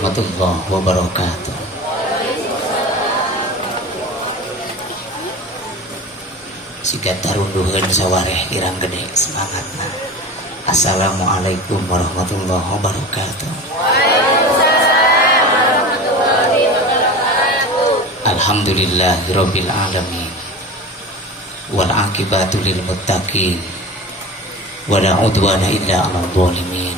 warahmatullahi wabarakatuh. Siga tarunduheun sawareh irang gede semangatna. Assalamualaikum warahmatullahi wabarakatuh. Waalaikumsalam warahmatullahi wabarakatuh. Alhamdulillahirabbil alamin. Wal aqibatu lil muttaqin. Wala udwana illa 'alal zalimin.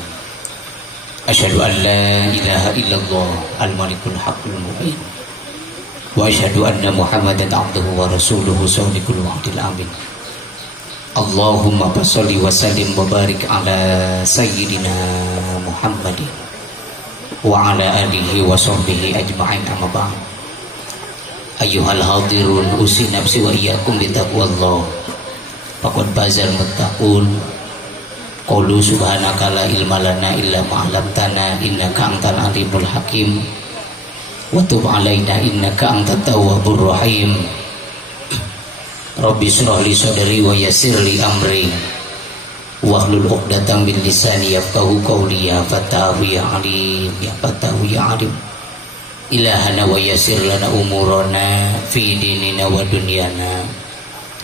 Asyhadu an la ilaha illallah al-malikul haqqul mubin. Wa asyhadu anna Muhammadan 'abduhu wa rasuluhu shadiqul wa'dil amin. Allahumma shalli wa sallim wa barik ala sayyidina Muhammadin wa ala alihi wa sahbihi ajma'in, amma ba'd. Ayyuhal hadirun, usi nafsi wa iyyakum bi taqwallah. Faqad bazal muttaqun. Qulu subhanaka la ilma lana illa ma 'allamtana innaka antal alimul hakim. Wa tub 'alaina innaka antat tawwabur rahim. Rabbi shrah li sadri wa yassir li amri wahlul 'uqdatam min lisani yafqahu qawli. Ya fatahu ya alim, ya fatahu ya alim. Ilahana wa yassir lana umurana fi dinina wa dunyana.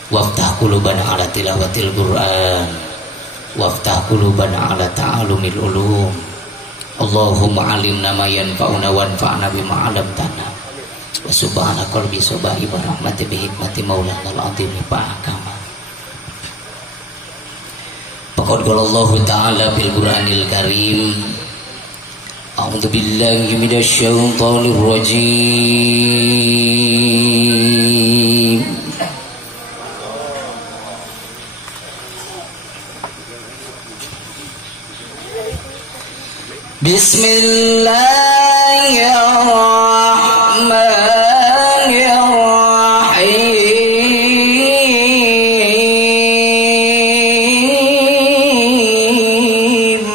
Waftah qulubana ala tilawatil Qur'an. Waftah qulubana ala ta'alumil ulum. Allahumma alimna ma yanfa'una wanfa'na bima 'allamtana. Wa subhanaka rabbi subhanahu wa rahmati bi hikmati maulana al-azim fa'akama. Faqad qala Allah ta'ala fil Qur'anil Karim. A'udzu billahi minasy syaithanir rajim. Bismillahirrahmanirrahim.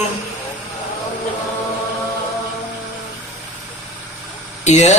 Ya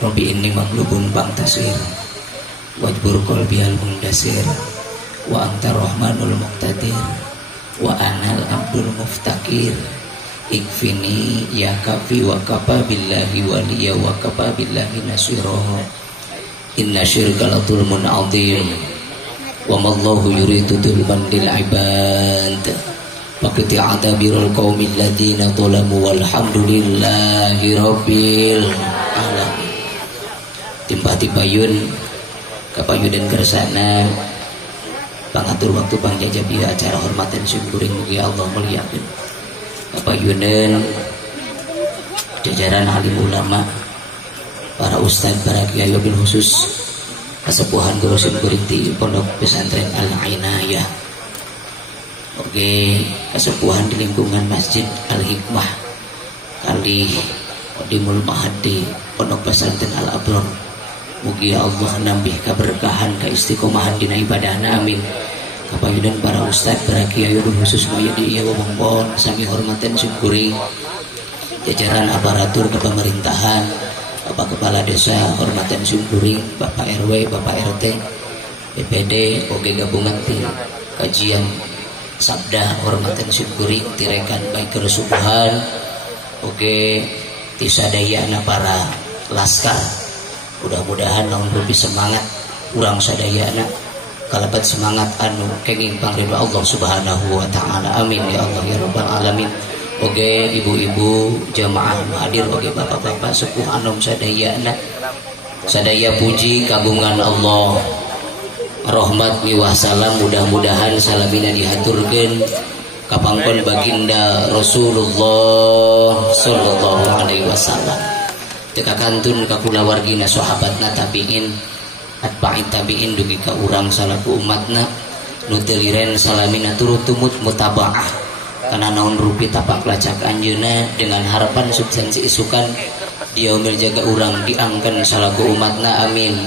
Rabbi inni maghlubun bangtasir wajbur qalbi al-mundasir wa anta rahmanul muqtadir wa anal abdul muftaqir ikfini ya kafi wa kafa billahi waliya wa kafa billahi nasira inna syirka la zulmun azim wa mallahu yuridu dzulman lil ibad faqti adabirul qaumil ladzina zalamu walhamdulillahi rabbil alamin. Timpah-tipayun kapayudan kersana pangatur waktu pangjajabi acara hormatan syukuring mugi Allah muliakeun kapayunan jajaran alim ulama, para ustad, para kiai wabil khusus kasepuhan guru syukuring di pondok pesantren Al-Ainayah. Oke, kasepuhan di lingkungan Masjid Al-Hikmah kali Qadimul Mahdi pondok pesantren Al-Abrar. Mugi Allah nambih keberkahan keistiqomahan dina ibadahna amin. Kapayudan para ustad, para kiai khusus maya di ieu wewengkon sami hormatan syukuring jajaran aparatur kepemerintahan, Bapak Kepala Desa hormatan syukuring, Bapak RW, Bapak RT, BPD, oge gabungan ti kajian sabda hormatan syukuring tirekan baik kerusuhan oge ti sadayana para laskar. Mudah-mudahan naon rupi semangat urang sadayana kalabat semangat anu kenging pangridho Allah Subhanahu wa taala. Amin ya Allah ya rabbal alamin. Oge ibu-ibu jamaah hadir, oge bapak-bapak sepuh anom sadayana, sadaya puji kagungan Allah, rahmat miwah salam mudah-mudahan salamina dihaturkeun kapangkon baginda Rasulullah sallallahu alaihi wasallam, teka kantun ka kulawargina sahabatna tabiin atba'in tabiin dugi ka urang salaku umatna nu teu liren salamina turut tumut mutabaah kana naon rupi tapak lacak anjeuna dengan harapan substansi isukan diaumil jaga urang diangkeun salaku umatna. Amin.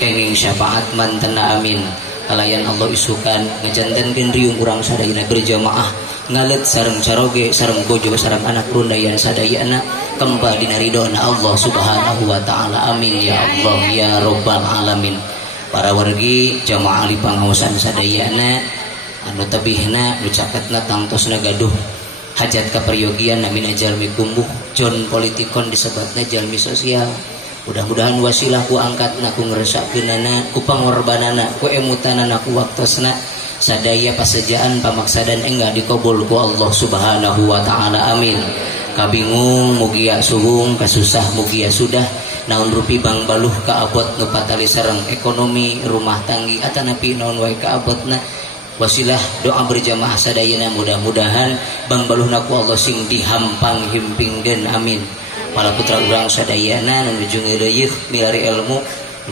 Kenging syafaat mantena amin. Kalayan Allah isukan ngejantenkeun riung urang sadayana berjamaah ngalet sareng caroge sareng bojo sareng anak rundayan sadayana kembali dina ridona Allah Subhanahu wa taala. Amin ya Allah ya rabbal alamin. Para wargi jamaah li pangaosan sadayana anu tabihna nu caketna tangtosna gaduh hajat kaperyogian namina jalmi kumbuh John politikon disebutna jalmi sosial. Mudah-mudahan wasilah ku angkatna ku ngresakeunana ku pangorbanana ku emutanana ku waktosna sadaya pasejaan pamaksadan enggak dikabul ku Allah Subhanahu wa taala. Amin. Kabingung mugia suhung kasusah mugia sudah naon rupi bang baluh kaabot nu patali sareng ekonomi rumah tanggi atanapi naon wae kaabotna wasilah doa berjamaah sadayana mudah-mudahan bang baluhna ku Allah sing dihampang himpingkeun. Amin. Para putra urang sadayana nu nuju ngeureuyeuh milari ilmu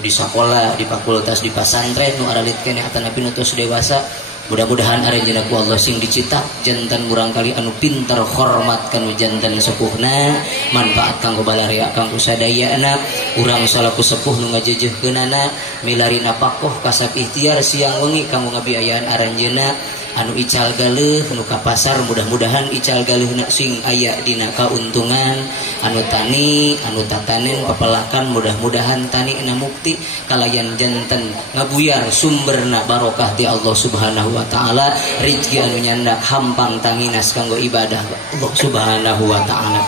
di sakola di fakultas di pasantren nu aralit keneh atanapi nu tos dewasa mudah-mudahan aranjeunna ku Allah sing dicita janten urang kali anu pinter hormat kanu janten sepuhna manfaat kanggo balarea kanggo sadayana urang salaku sepuh nu ngajejehkeunana milari napakoh kasab ikhtiar siang wengi kanggo ngabiayaan aranjeunna anu ical galeuh nu ka pasar mudah-mudahan ical galeuhna sing aya dina kauntungan anu tani anu tatanen papelakan mudah-mudahan tani na mukti kalayan janten ngabuyar sumberna barokah ti Allah Subhanahu wa taala rezeki anu nyanda hampang tanginas kanggo ibadah Allah Subhanahu wa taala.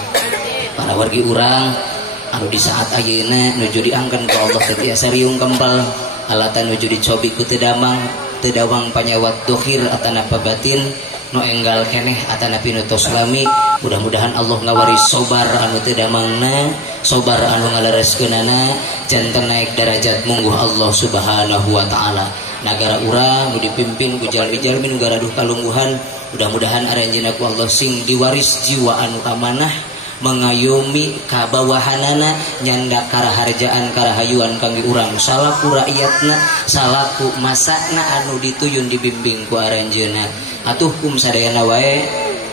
Para wargi urang anu di saat ayeuna nuju diangkeun ku Allah teu tiasa riung kempel alatan nuju dicobi ku teu tedawang panyawat dohir atanapa batin no enggal keneh atanapi nu tos lami mudah-mudahan Allah ngawaris sobar anu teu damangna sobar anu ngalereskeunana janten naik derajat mungguh Allah Subhanahu wa taala. Nagara urang nu dipimpin ku jalmi-jalmi nu garaduh kalungguhan mudah-mudahan aranjeunna ku Allah sing diwaris jiwa anu amanah mengayomi kabawahanana nyanda karaharjaan karahayuan kangge urang salaku rakyatna salaku masakna anu dituyun dibimbing ku aranjeunna atuh kum sadayana wae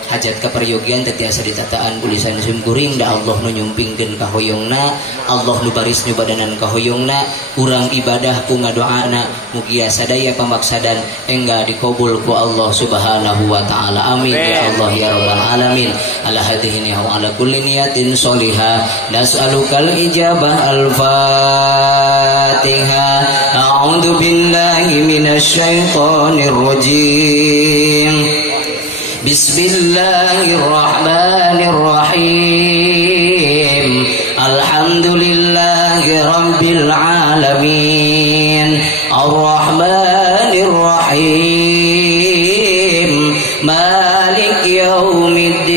hajat kaperyogian teu tiasa ditataan tulisan simkuring da Allah nu nyumpingkeun ka hoyongna Allah nu baris nyubadanan ka hoyongna urang ibadah ku ngadoana mugia sadaya pamaksadan engga dikabul ku Allah Subhanahu wa taala. Amin ya Allah ya rabbal alamin. Ala hadhihi wa ala kulli niyatin sholihah nas'alukal ijabah al-fatihah. A'udzu billahi minasy syaithanir rajim. Bismillahirrahmanirrahim. Alhamdulillahi rabbil alamin. Ar-Rahmanir-Rahim. Malik yaumiddin.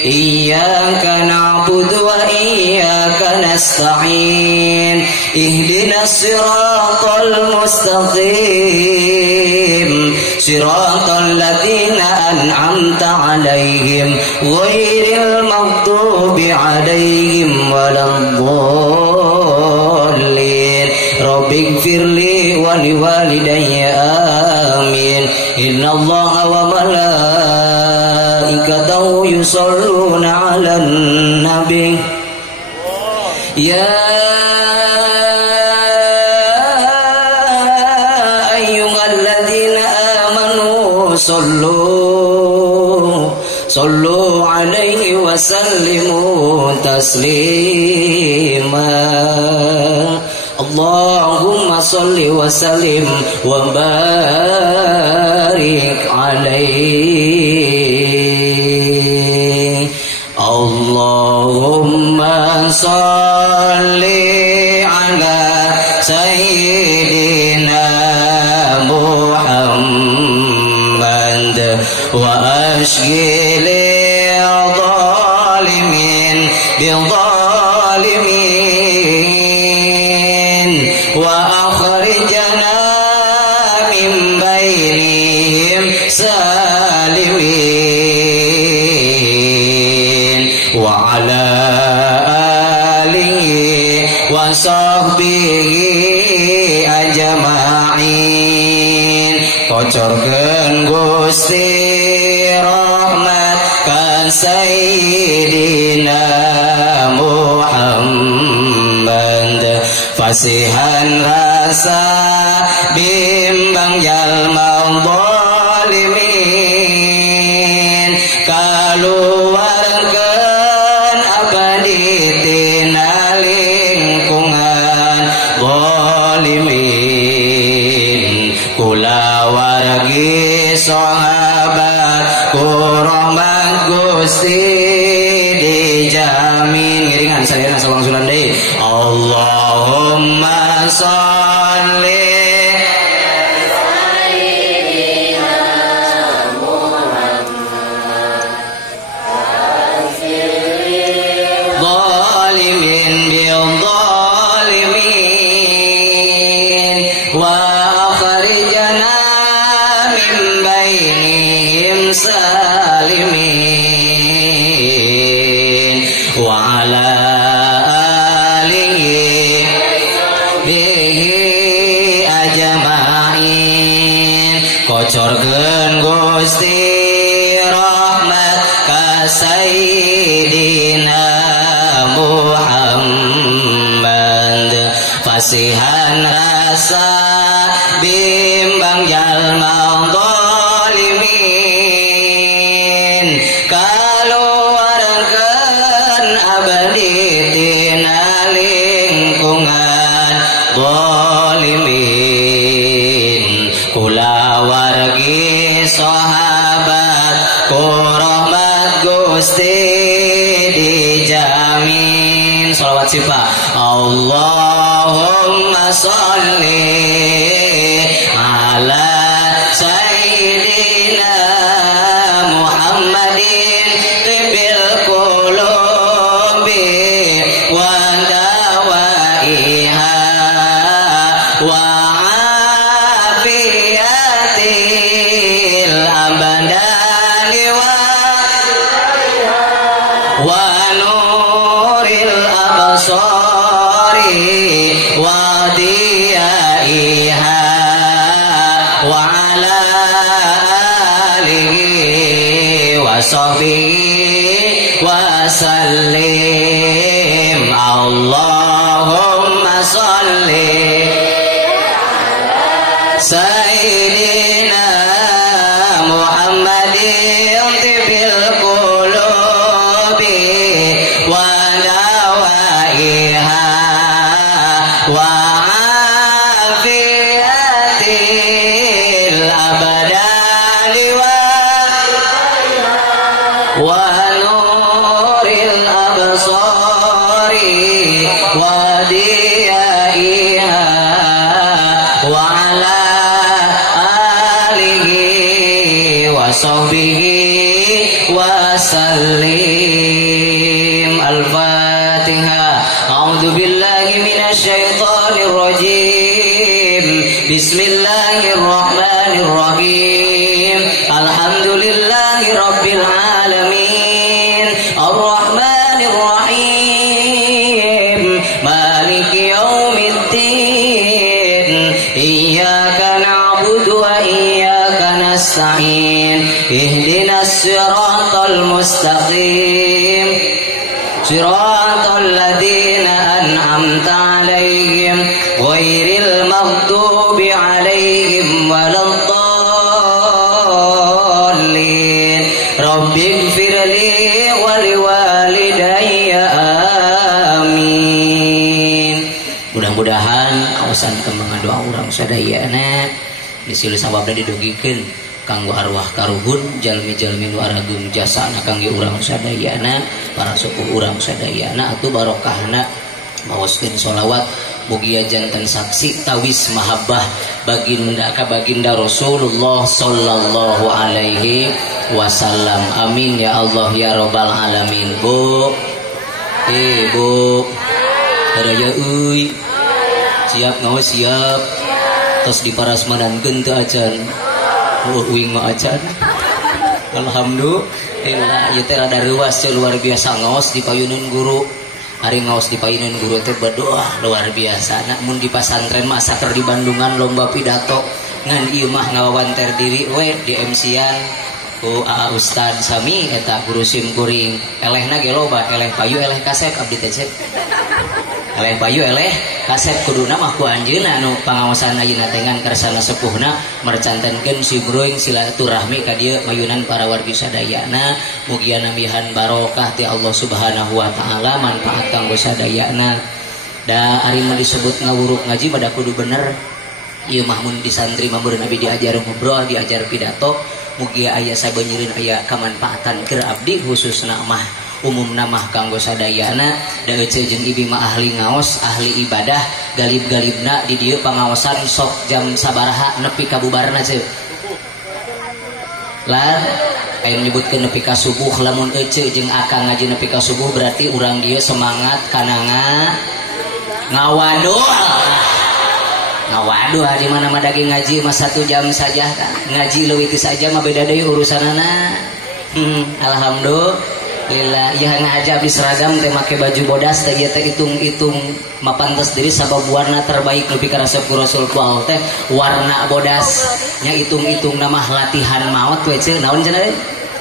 Iyyaka na'budu wa iyyaka nasta'in. Ihdinas siratal mustaqim. Siratal ladzina an'amta 'alaihim ghairil maghdubi 'alaihim waladdallin. Rabbighfirli wa liwalidayya amin. Innallaha wa malaikatahu yusholluna 'alan nabi. Ya Sallu alaihi wa sallimu taslima. Allahumma salli wa sallim wa barik alaihi. Allahumma salli salli ala sayyidina Muhammad wa ashghil zalimin bidzalimin wa akhrijna min bainihim salimin wa ala alihi wa sahbihi ajma'in. Kocorkeun Gusti rahmat ka sayyidina Muhammad, fasihan rasa bimbang jalma zalimin, kaluarkeun abadi tina lingkungan zalimin. Kula wargi sahabat ku rahmat Gusti dijamin. Ngiringan saliyana salawat deui. Allahumma sholli zalimin bil zalimin wa akhrijna min bainihim salimin wa ala alihi bihi ajma'in. Kocorkeun Gusti rahmat ka sayyidina Muhammad, fasihan rasa bimbang jalma zalimin, kaluarkeun abadi tina lingkungan zalimin. Kula wargi sahabat ku rahmat Gusti dijamin. Shalawat sifat. Allahumma sholli ala sayyidina Muhammadin tibil qulubi wa dawaiha wa afiyatil abdani wa nuril absari wa diyaiha wa ala alihi wa sahbihi wa sallim. Allahumma sholli sayyidina Muhammadin tibil qulubi wa dawaiha wa afiyatil abdani wa nuril absari wa diyaiha wa ala alihi wa sahbihi wa sallim. Al-Fatiha. A'udzu billahi minasy syaithanir rajim. Bismillahirrahmanirrahim. Alhamdulillahi rabbil alamin. Ar-Rahmanir Rahim. Maliki yaumiddin. Iyyaka na'budu wa iyyaka nasta'in. Ihdinas siratal mustaqim. Siratal ladzina an'amta 'alaihim ghairil maghdubi 'alaihim waladdallin. Rabbighfirli wa liwalidayya. Amin. Mudah-mudahan awasan kembang doa urang sadayana disilu sababna didogikeun kanggo arwah karuhun jalmi-jalmi nu aragum jasana kangge urang sadayana, para sepuh urang sadayana atuh barokahna maoskeun sholawat mugia janten saksi tawis mahabbah baginda ka baginda Rasulullah sallallahu alaihi wasallam. Amin ya Allah ya rabbal alamin. Bu Bu Raya euy siap ngaos siap tos diparasmadankeun teu acan uing mah acan. Alhamdulillah ieu teh rada reuas luar biasa ngaos dipayuneun guru. Hari ngaos dipayuneun guru teh berdoa luar biasa. Nak mun di pasantren mah saker di Bandungan lomba pidato ngan ieu mah ngawawanter diri we di MC-an ku Aa Ustad sami eta guru sim kuring. Elehna ge loba, eleh payu eleh kasep abdi teh cek. Eleh payu eleh kasep kuduna mah ku anjeunna nu pangaosan ayeuna teh ngan kersana sepuhna mercantenkeun simruing silaturahmi ka dieu mayunan para wargi sadayana mugia nambihan barokah ti Allah Subhanahu wa taala manfaat kanggo sadayana. Da ari mah disebut ngawuruk ngaji pada kudu bener. Ieu mah mun di santri mah meureun abi diajar ngobrol, diajar pidato, mugia aya sabeunyeun aya kamanfaatan keur abdi khususna mah umum namah kanggo sadayana. Da ece jeung ibi mah ahli ngaos, ahli ibadah, galib-galibna di dieu pangaosan sok jam sabaraha nepi ka bubarna ceuk. Lan aya nyebutkeun nepi ka subuh, lamun ece jeung akang ngaji nepi ka subuh berarti urang dieu semangat kana ngawadoa. Ngawaduh di mana mah daging ngaji mah 1 jam saja ngaji leuwih ti saja mah beda deui urusanana. Alhamdulillah ya ngahaja abdi seragam teh make baju bodas teh ieu teh hitung-hitung mapantes diri sabab warna terbaik lebih ka resep ku Rasul kual teh warna bodas nya hitung-hitung nama latihan maot we ceuk naon cenah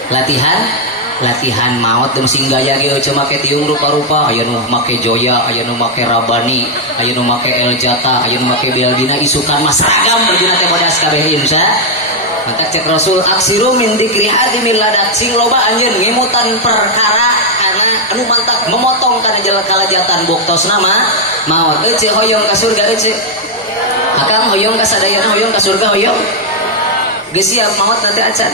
latihan maot teu sing gaya ge eueuh make tiung rupa-rupa aya nu make Joya aya nu make Rabani aya nu make Eljata aya nu make Beldina isukan mah seragam bajuna teh bodas kabeh insya maka cek Rasul aksiru min dzikri hadimil ladat sing loba anjeun ngemutan perkara kana anu mantap memotong kana kalajatan buktos nama maot eueuh hoyong ka surga eueuh akang hoyong ka sadayana hoyong ka surga hoyong geus siap maot nanti acan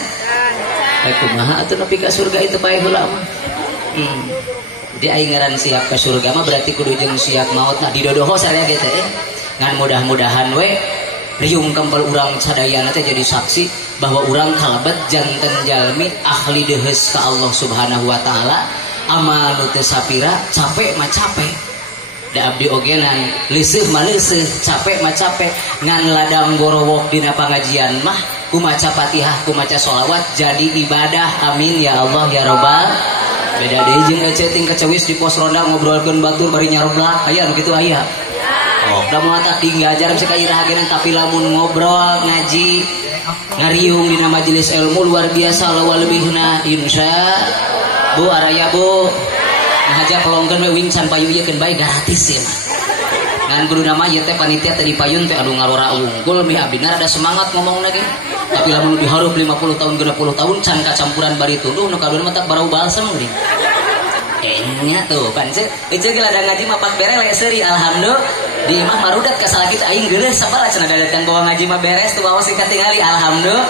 kumaha atuh nepi ka surga itu bae heula mah. Jadi aing ngaran siap ka surga mah berarti kudu jeung siap maot nah didodoho sarea ge teh. Ngan mudah-mudahan we riung kempel urang sadayana teh jadi saksi bahwa urang kalebet janten jalmi ahli deheus ka Allah Subhanahu wa taala amal nu teu sapira capek mah capek. Da abdi ogenan leuseuh mah leuseuh capek mah capek ngan ladang gorowok dina pangajian mah ku maca Fatihah ku maca sholawat jadi ibadah. Amin ya Allah ya Rabbal. Beda deui jeung ece ting kecewis di pos ronda ngobrolkeun batur bari nyaroblak aya nu kitu aya. Oh, da moal tak diajar mesti ka iraha genan tapi lamun ngobrol ngaji ngariung dina majelis ilmu luar biasa lawa lebihna insya Bu araya Bu. Ngaja pelongkeun we wingcan payu ieu keun bae gratis ya mah. Ngan kudu nama ieu teh panitia teh dipayun teh adu ngarora unggul mi abdi ada semangat ngomong lagi. Tapi lamun diharup 50 tahun 60 tahun can kacampuran bari tuduh nu kadua mah tak barau balsam geuning. Nya tuh pan ceuk ge ladang ngaji mah pak bere le seuri alhamdulillah di imah marudat ka salakit aing geuleuh sabaraha cenah datang bawa ngaji mah beres tuh bawa sing katingali alhamdulillah.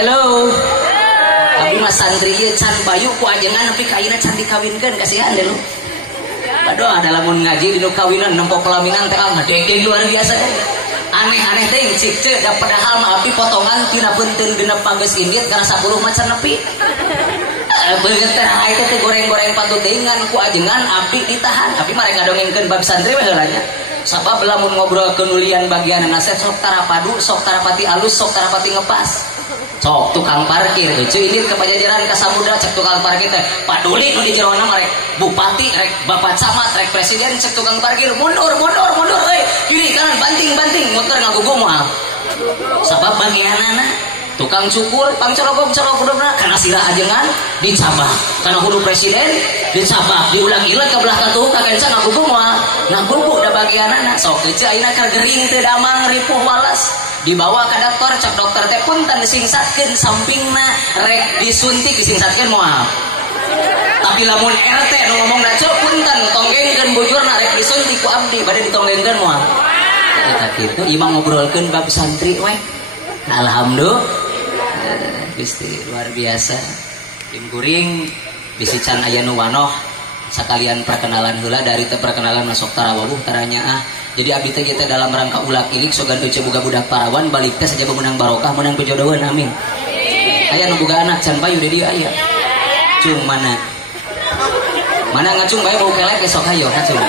Hello. Abdi mah santri ieu can bayu ku ajengan nepi ka ayeuna can dikawinkeun kasihan deh lu. Badoa ada lamun ngaji dinu kawinan nempo pelaminan teh ngadegeg luar biasa. Aneh-aneh teh cik ceuk da padahal mah abdi potongan tina penteun genep pageus indit kana 10 macan nepi. Beungeut teh itu teh goreng-goreng patut deui ngan ku ajengan abdi ditahan. Abdi mah rek ngadongengkeun bab santri we heula nya. Sabab lamun ngobrolkeun nulian bagian nasib sok tarapadu, sok tarapati alus, sok tarapati ngepas. Sok tukang parkir cuy ini ke Pajajaran ka Samudra cek tukang parkir teh paduli nu di jerona mah rek bupati rek bapak camat rek presiden cek tukang parkir mundur euy kiri kanan banting muter ngagugu moal sabab bagianana tukang cukur pangcologog udahna kana sirah ajengan dicabak kana hulu presiden dicabak diulang ilet ka belah katuh ka kenca ngagugu moal ngagugu da bagianana sok teu ayeuna keur gering teu damang ripuh walas dibawa ke dokter cek dokter teh punten disingsatkeun sampingna rek disuntik disingsatkeun moal tapi lamun RT nu ngomong daco punten tonggengkeun bujurna rek disuntik ku abdi bade ditonggengkeun moal eta kitu imam ngobrolkeun bab santri we alhamdulillah Gusti luar biasa tim kuring bisi can aya nu wanoh Sekalian perkenalan heula dari teh perkenalan masuk tarawuh taranya jadi abdi teh kita dalam rangka ulah ilik sogan eueuh boga budak parawan balik teh saja menang barokah menang pejodohan amin. Aya nu boga anak can bayu di dieu aya. Cung mana ngacung bae bau kelek esok hayo ngacung.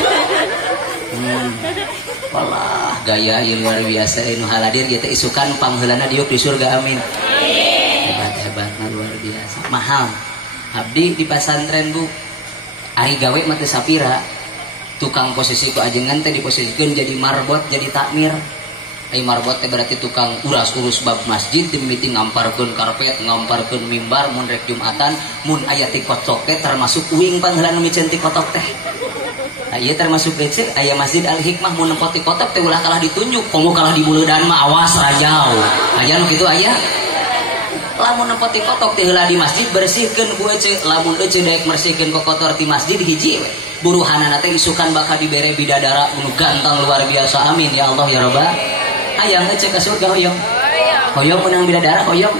Walah gaya ieu luar biasa nu haladir kita isukan pangheulana diuk di surga amin. Hebat luar biasa. Mahal. Abdi di pasantren Bu. Ari gawe mah teu sapira. Tukang posisi ku ajengan teh diposisikeun jadi marbot jadi takmir. Ai marbot teh berarti tukang urus bab masjid di mimiti ngamparkeun karpet, ngamparkeun mimbar mun rek Jumatan, mun aya ti kotok teh termasuk uing pangheula nu miceun ti kotok teh. Ieu termasuk becek aya Masjid Al Hikmah mun nempot ti kotok teh ulah kalah ditunjuk, komo kalah di buleudan mah awas rajau. Aya nu kitu aya. Lamun nempot ti kotok teh heula di masjid bersihkeun ku eueuh, lamun eueuh daek bersihkeun ku kotor ti masjid hiji we. Buruhanana teh isukan bakal dibere bidadara nu ganteng luar biasa amin ya Allah ya Rabbal. Hayang eueuh ka surga hoyong. Hoyong menang bidadara hoyong.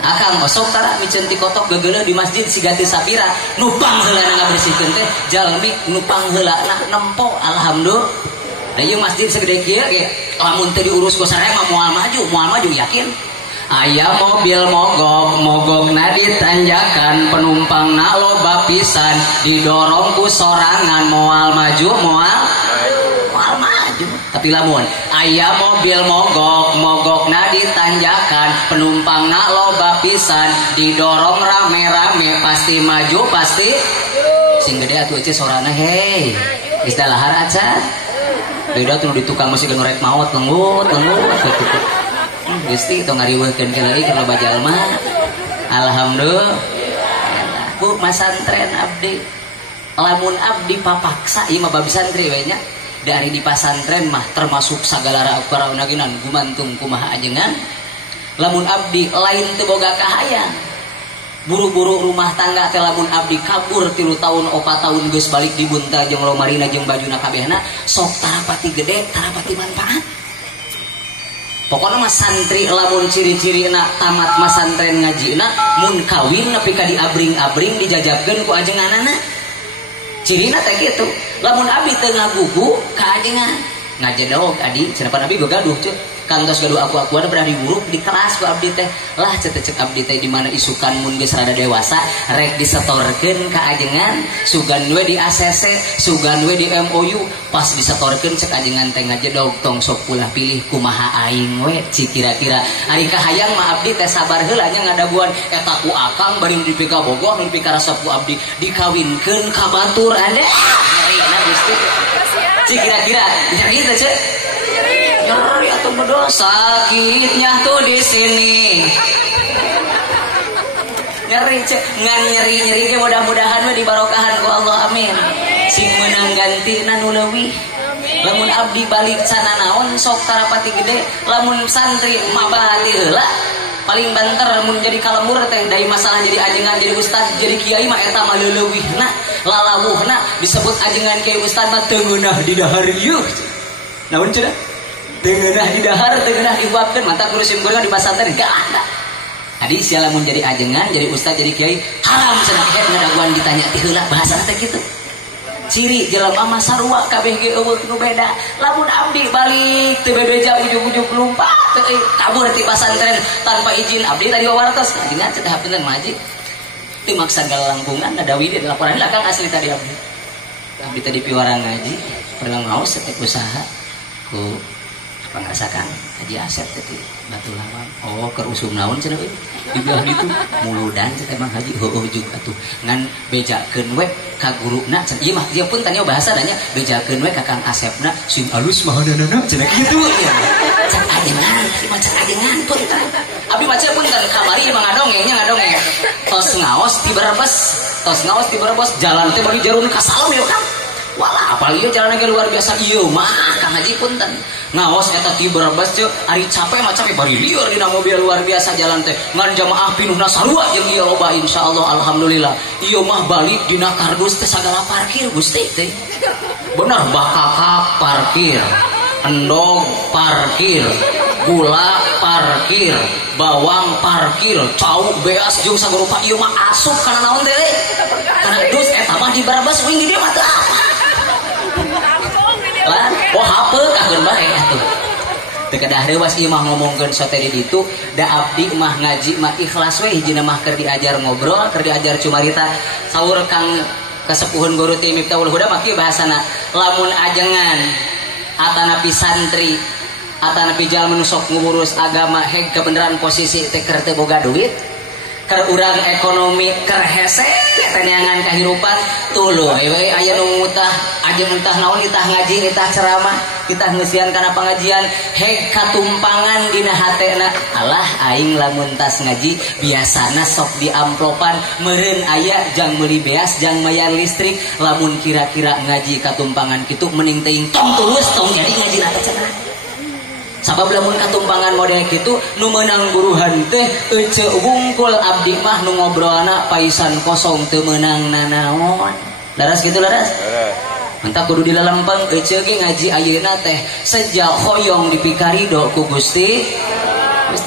Akang osok tara miceun ti kotok gegeuleuh di masjid siga ti sapira nupang heulana ngabersihkeun teh jalmi nupang heulana nempo alhamdulillah. Da ieu masjid segede kieu ge lamun teu diurus ku sareng mah moal maju yakin. Aya mobil mogokna ditanjakan penumpangna loba pisan didorong ku sorangan moal maju tapi lamun aya mobil mogokna ditanjakan penumpangna loba pisan didorong rame-rame pasti maju pasti sing gede atuh eueuh sorana hei geus dalahar acan beda tuh di tukang masih geus rek maot lenggut Gusti itu ngariweuhkeun deui ka loba jalma. Alhamdulillah. Bu masantren abdi. Lamun abdi papaksa ieu mah babi santri we nya. Dari di pasantren mah termasuk sagala paraonaginan gumantung kumaha ajengan. Lamun abdi lain teu boga kahayang. Buru-buru rumah tangga teh lamun abdi kabur 3 tahun 4 tahun geus balik di bunta jeung lomarina jeung bajuna kabehna sok tarapati gede tarapati manfaat. Pokoknya mas santri lamun ciri-cirina tamat mas santren ngajina mun kawin nepi ka diabring-abring dijajabkeun ku ajenganana. Cirina teh kitu. Lamun abdi teu ngagugu ka ajengan. Ngajedog adi cenah nabi gaduh ceuk. Kantos gaduh aku-akuan pernah diburuk di kelas ku abdi teh. Lah cek abdi teh di mana isukan mun geus rada dewasa rek disetorkeun ka ajengan, sugan we di ACC, sugan we di MOU, pas disetorkeun cek ajengan teh ngajedog tong sok ulah pilih kumaha aing we cik kira-kira. Ari kahayang mah abdi teh sabar heula nya ngadaguan eta ku akang bari nepi ka bogoh nepi ka resep ku abdi dikawinkeun ka batur ada. Nyarina Gusti. Cik kira-kira nyari teh cek. Nyeri atuh bodoh sakitnya tuh di sini. Nyeri cek ngan nyeri ge mudah-mudahan we dibarokahan ku Allah amin. Sing meunang gantina nu leuwih. Lamun abdi balik sana naon sok tarapati gede, lamun santri mabah ti heula paling banter mun jadi kalembur teh dari masalah jadi ajengan jadi ustad jadi kiai mah eta mah leuwihna lalawuhna disebut ajengan kiai ustad mah teu ngeunah di dahar ieu. Naon cenah? Tengenah di dahar, tengenah dibuatkan mantap ngurusin goreng di pasantren gak ada. Tadi siala mun jadi ajengan, jadi ustaz, jadi kiai haram cenah head ngadaguan ditanya ti heula bahasana teh kitu. Ciri jelema mah sarua kabeh ge eueuh nu beda. Lamun abdi balik teu bebeja ujug-ujug lumpat teu kabur ti pasantren tanpa izin abdi tadi wawartos. Ajengan cenah hapunten maji. Teu maksa galangkungan ada widi laporan lakang asli tadi abdi. Abdi tadi piwara ngaji, pernah ngaos teh usaha ku pangasakan Haji Asep tadi Batu Lawang. Oh keur usum naon cenah euy di belah ditu muludan cenah emang Haji heueuh jug atuh ngan bejakeun we ka guruna cenah ieu mah ieu pun tanya bahasa nanya bejakeun we ka Kang Asepna sing alus mahanana cenah kitu nya cak ajengan mah cak ajengan pun abdi baca pun kan kamari mah ngadongeng tos ngaos ti Brebes jalan teh bari jarun ka Salem yo Kang. Walah apalagi jalan ge luar biasa ieu mah Kang Haji punten ngaos eta ti Brebes teh ari capek mah capek bari lieur dina mobil luar biasa jalan teh ngan jamaah pinuhna sarua jeung ieu loba insyaallah alhamdulillah ieu mah balik dina kardus teh sagala parkir Gusti teh bener bakakak parkir endog parkir gula parkir bawang parkir cau beas jeung sagurupa ieu mah asup kana naon teh karena dus eta mah di Brebes wing di dia mah teu apa lah oh hape kageun bae atuh teu kedah reuwas ieu mah ngomongkeun sote di ditu da abdi mah ngaji mah ikhlas we hijina mah keur diajar ngobrol keur diajar cumarita saur Kang kasepuhun guru ti Miftahul Huda mah kieu bahasana lamun ajengan atanapi santri atanapi jalma nu sok ngurus agama heg kebenaran posisi teh keur teu boga duit keur urang ekonomi keur hese teneangan kahirupan tuluy we aya nu ngutah ajeung entah naon itah ngaji itah ceramah itah ngeusian kana pangajian heg katumpangan dina hatena alah aing lamun tas ngaji biasana sok di amplopan meureun aya jang meuli beas jang mayar listrik lamun kira-kira ngaji katumpangan kitu mending teuing tong tulus tong jadi ngaji na cenah sabab lamun katumpangan model kitu nu meunang guruhan teh ece wungkul abdi mah nu ngobrolna paisan kosong teu meunang nanaon laras kitu laras mantap kudu dilalempeng ece ge ngaji ayeuna teh sejak hoyong dipikarido ku Gusti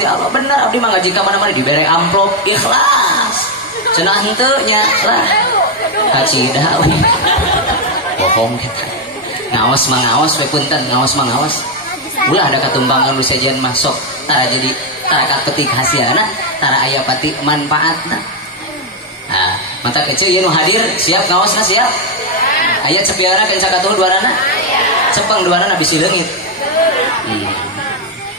Allah bener abdi mah ngaji ka mana-mana dibere amplop ikhlas cenah henteu nya lah kacida we bohong ngaos mah ngaos we punten ngaos mah ngaos ulah ada katumbangan lu sajian masuk tara jadi tara petik hasiana tara aya pati manfaatna nah mantap kecil ieu nu hadir siap ngaosna siap aya cepiana kenca katuh duarana cepeng duarana bisi leungit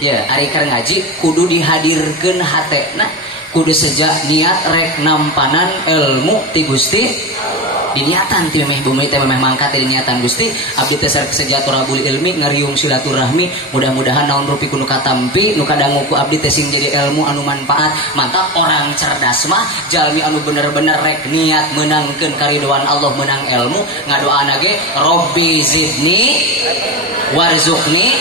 ya ari keur ngaji kudu dihadirkeun hatena kudu sejak niat rek nampanan ilmu ti Gusti diniatan ti meh bumi teh meh mangkat ti niatan Gusti abdi teh sejaturabul ilmi ngariung silaturahmi mudah-mudahan naon rupi kudu katampi nu kadangu ku abdi teh sing jadi ilmu anu manfaat mantap orang cerdas mah jalmi anu bener-bener rek niat menangkeun karidoan Allah menang ilmu ngadoana ge Robbi zidni warzuqni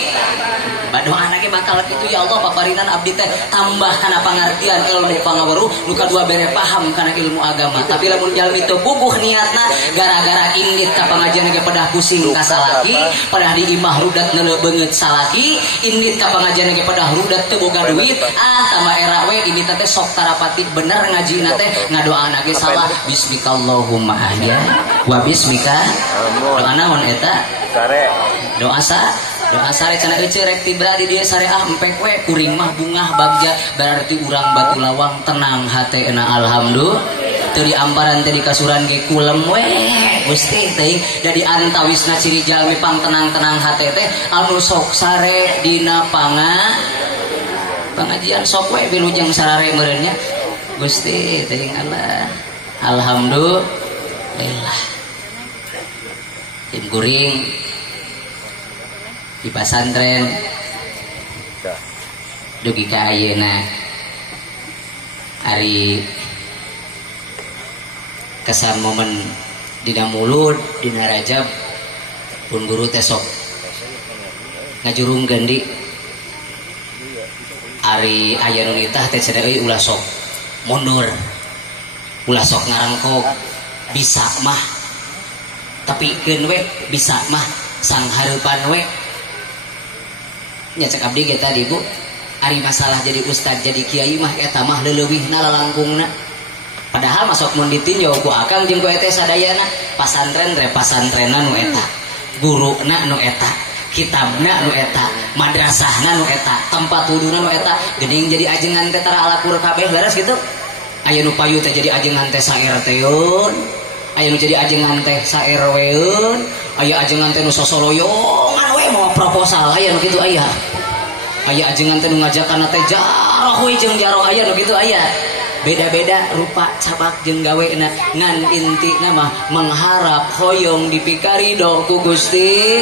badoana ge bakal kitu ya Allah paparinan abdi teh tambah kana pangartian ilmu pangaweruh nu kadua bere paham kana ilmu agama tapi lamun jalmi teu puguh niatna gara-gara indit ka pangajian ge pedah pusing ka salaki pedah di imah rudat neuleuh beungeut salaki indit ka pangajian ge pedah rudat teu boga duit tama era we ini teh sok tarapati bener ngajina teh ngadoana ge salah bismikallahumma ahya wa bismika doa naon eta sare doa sare cenah ece rek tiba di dieu sareah empek we kuring mah bungah bagja berarti urang batu lawang tenang hateuna alhamdulillah teu diamparan teh dikasuran ge kulem we Gusti teuing jadi antawisna ciri jalmi pang tenang-tenang hate teh anu sok sare dina pangajian sok we bilujeng sarare meureun nya Gusti teuing Allah alhamdulillah tim kuring di pasantren dugi ka ayeuna ari kesan momen dina mulud dina Rajab pun guru teh sok ngajurungkeun di ari aya nu nitah teh cenah euy ulah sok mundur ulah sok ngarangkog bisa mah tapi keun we bisa mah sang hareupan we nya cek abdi ge tadi Bu ari masalah jadi ustad jadi kiai mah eta mah leuleuwihna lalangkungna padahal masuk mun ditinjau ku akang jeung ku eta sadayana pasantren repasantrenna nu eta guruna nu eta kitabna nu eta madrasahna nu eta tempat wuduna nu eta geuning jadi ajengan teh tara alakur kabeh laras kitu aya nu payu teh jadi ajengan teh saer teun aya nu jadi ajengan teh saer weun aya ajengan teh nu sosoloyongan we mau proposal aya nu kitu aya ajengan teh nu ngajakanna teh jarah we jeung jarah aya nu kitu aya beda-beda rupa cabak jeung gaweuna ngan intina mah mengharap hoyong dipikarido ku Gusti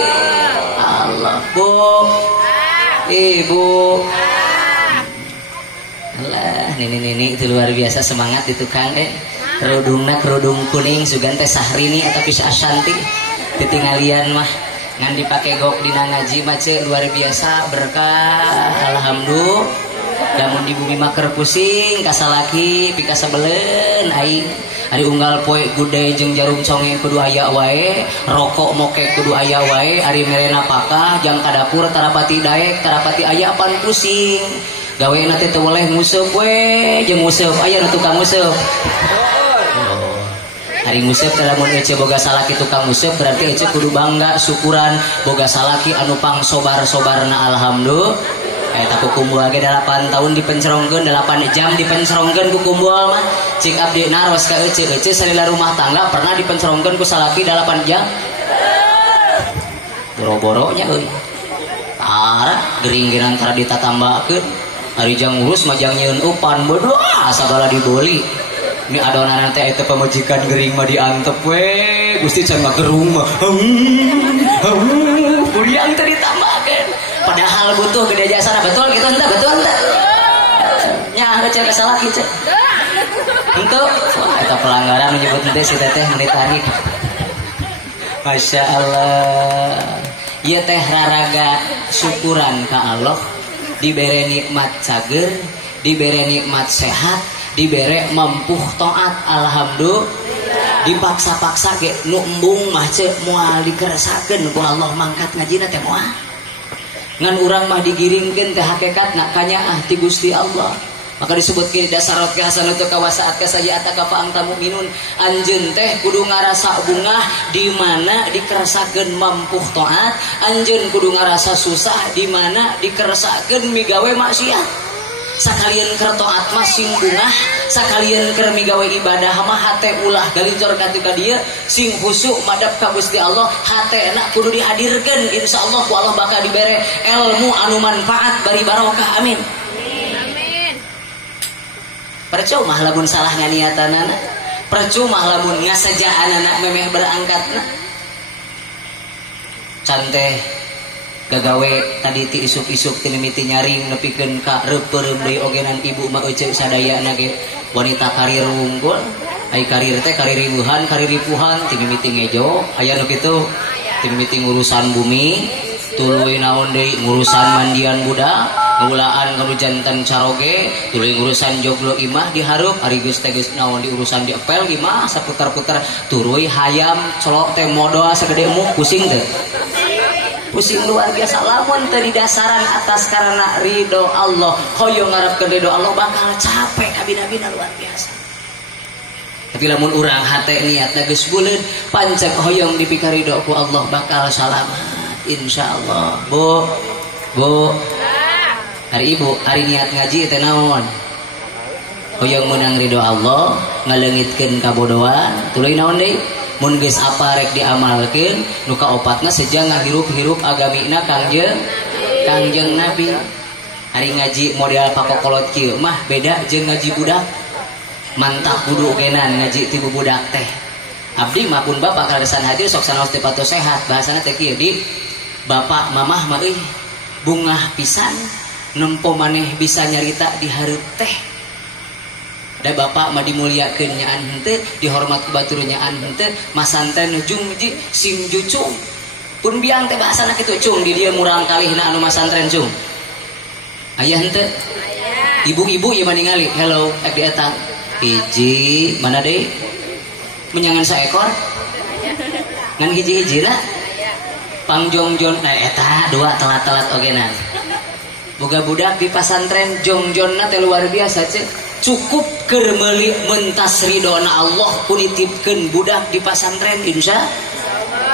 Allah Bu Ibu alah nini itu luar biasa semangat di tukang kerudungna kerudung kuning sugan teh Sahrini eta bisa Ashanti ditinggalian mah ngan dipake gok dina ngaji mah luar biasa berkah alhamdulillah damun di bumi mah keur pusing kasalaki pika sabeleun aing ari unggal poe gude jeung jarum conge kudu aya wae rokok mokek kudu aya wae ari merena pakah jang ka dapur tarapati daek tarapati aya pan pusing gaweuna teh teu boleh nguseup we jeung nguseup aya nu tukang nguseup Hari ngusep lamun ece boga salaki tukang ngusep berarti ece kudu bangga syukuran boga salaki anu pang sobar-sobarna alhamdulillah. Eta ku kumpul ge 8 tahun dipencerongkeun 8 jam dipencerongkeun ku kumpul mah cik abdi naros ka ece salila rumah tangga pernah dipencerongkeun ku salaki 8 jam. Boro-boronya euy. Tara gering-giran tara ditatambakeun. Ari jang ngurus mah jang nyieun upan bodoh sabala diboli. Ini adonan teh itu pemajikan gering mah diantep we Gusti can mah gerung mah buriang teh ditambahkeun padahal butuh gede jasana betul gitu ente betul ente nya kecil kesalah kieu untuk wah eta pelanggaran menyebut ente si teteh ditarik. Masya Allah ieu teh raraga syukuran ka Allah dibere nikmat cager dibere nikmat sehat dibere mampuh taat alhamdulillah dipaksa-paksa ge nu embung mah ceu moal dikeresakeun ku Allah mangkat ngajina teh moal ngan urang mah digiringkeun teh hakikatna kanyaah ti Gusti Allah maka disebut ke dasarat ke hasanatu kawasaat kasayiat ka fa anta mukminun anjeun teh kudu ngarasa bungah di mana dikeresakeun mampuh taat anjeun kudu ngarasa susah di mana dikeresakeun migawe maksiat sakalian keur taat mah sing bungah sakalian keur migawe ibadah mah hate ulah galincor ka dieu sing khusyuk madep ka Gusti Allah hatena kudu dihadirkeun insyaallah ku Allah bakal dibere ilmu anu manfaat bari barokah amin amin. Percuma lamun salah nganiatanana percuma lamun ngasajaanana memeh berangkatna canteh gagawe tadi ti isuk-isuk ti mimiti nyaring nepikeun ka reupeum deui ogenan ibu mah euceuk sadayana ge wanita karir unggul ai karir teh karir ribuhan karir ripuhan ti mimiti ngejo aya nu kitu ti mimiti ngurusan bumi tuluy naon deui ngurusan mandian budak ngulaan kanu janten caroge tuluy ngurusan joglo imah diharup ari geus teh geus naon di urusan di epel imah saputar-putar tuluy hayam colok teh modoa sagede mu pusing teh pusing luar biasa lamun teu didasaran atas karena ridho Allah hoyong ngarepkeun ridho Allah bakal capek abina-abina luar biasa tapi lamun urang hate niatna geus buleud pancek hoyong dipika ridho ku Allah bakal salamat insyaallah bu hari ibu hari niat ngaji teh naon hoyong meunang ridho Allah ngaleungitkeun kabodohan tuluy naon deui mun geus apa rek diamalkeun nu kaopatna sejang ngahirup-hirup agamina Kangjeng Nabi. Hari ngaji model pakokolot kieu mah beda jeung ngaji budak. Mantap kudu kenan ngaji ti budak teh. Abdi mah pun bapak kalaresan hadir sok sanaos teh patos sehat bahasana teh kieu di bapak mamah mah euy bungah pisan nempo maneh bisa nyarita di hareup teh. Da bapak mah dimuliakeun nyaan henteu dihormat ku batur nyaan henteu masanten jung ji sim jucung pun biang teh bahasana kitu cung di dieu murang kalihna anu masantren cung aya henteu ibu-ibu ieu mah ningali hello ek dietang hiji mana deui menyangan saekor ngan hiji-hijina pangjongjon eta dua telat-telat ogenan boga budak di pasantren jongjonna teh luar biasa cek cukup keur meuli mentas ridona Allah punitipkeun budak di pasantren insya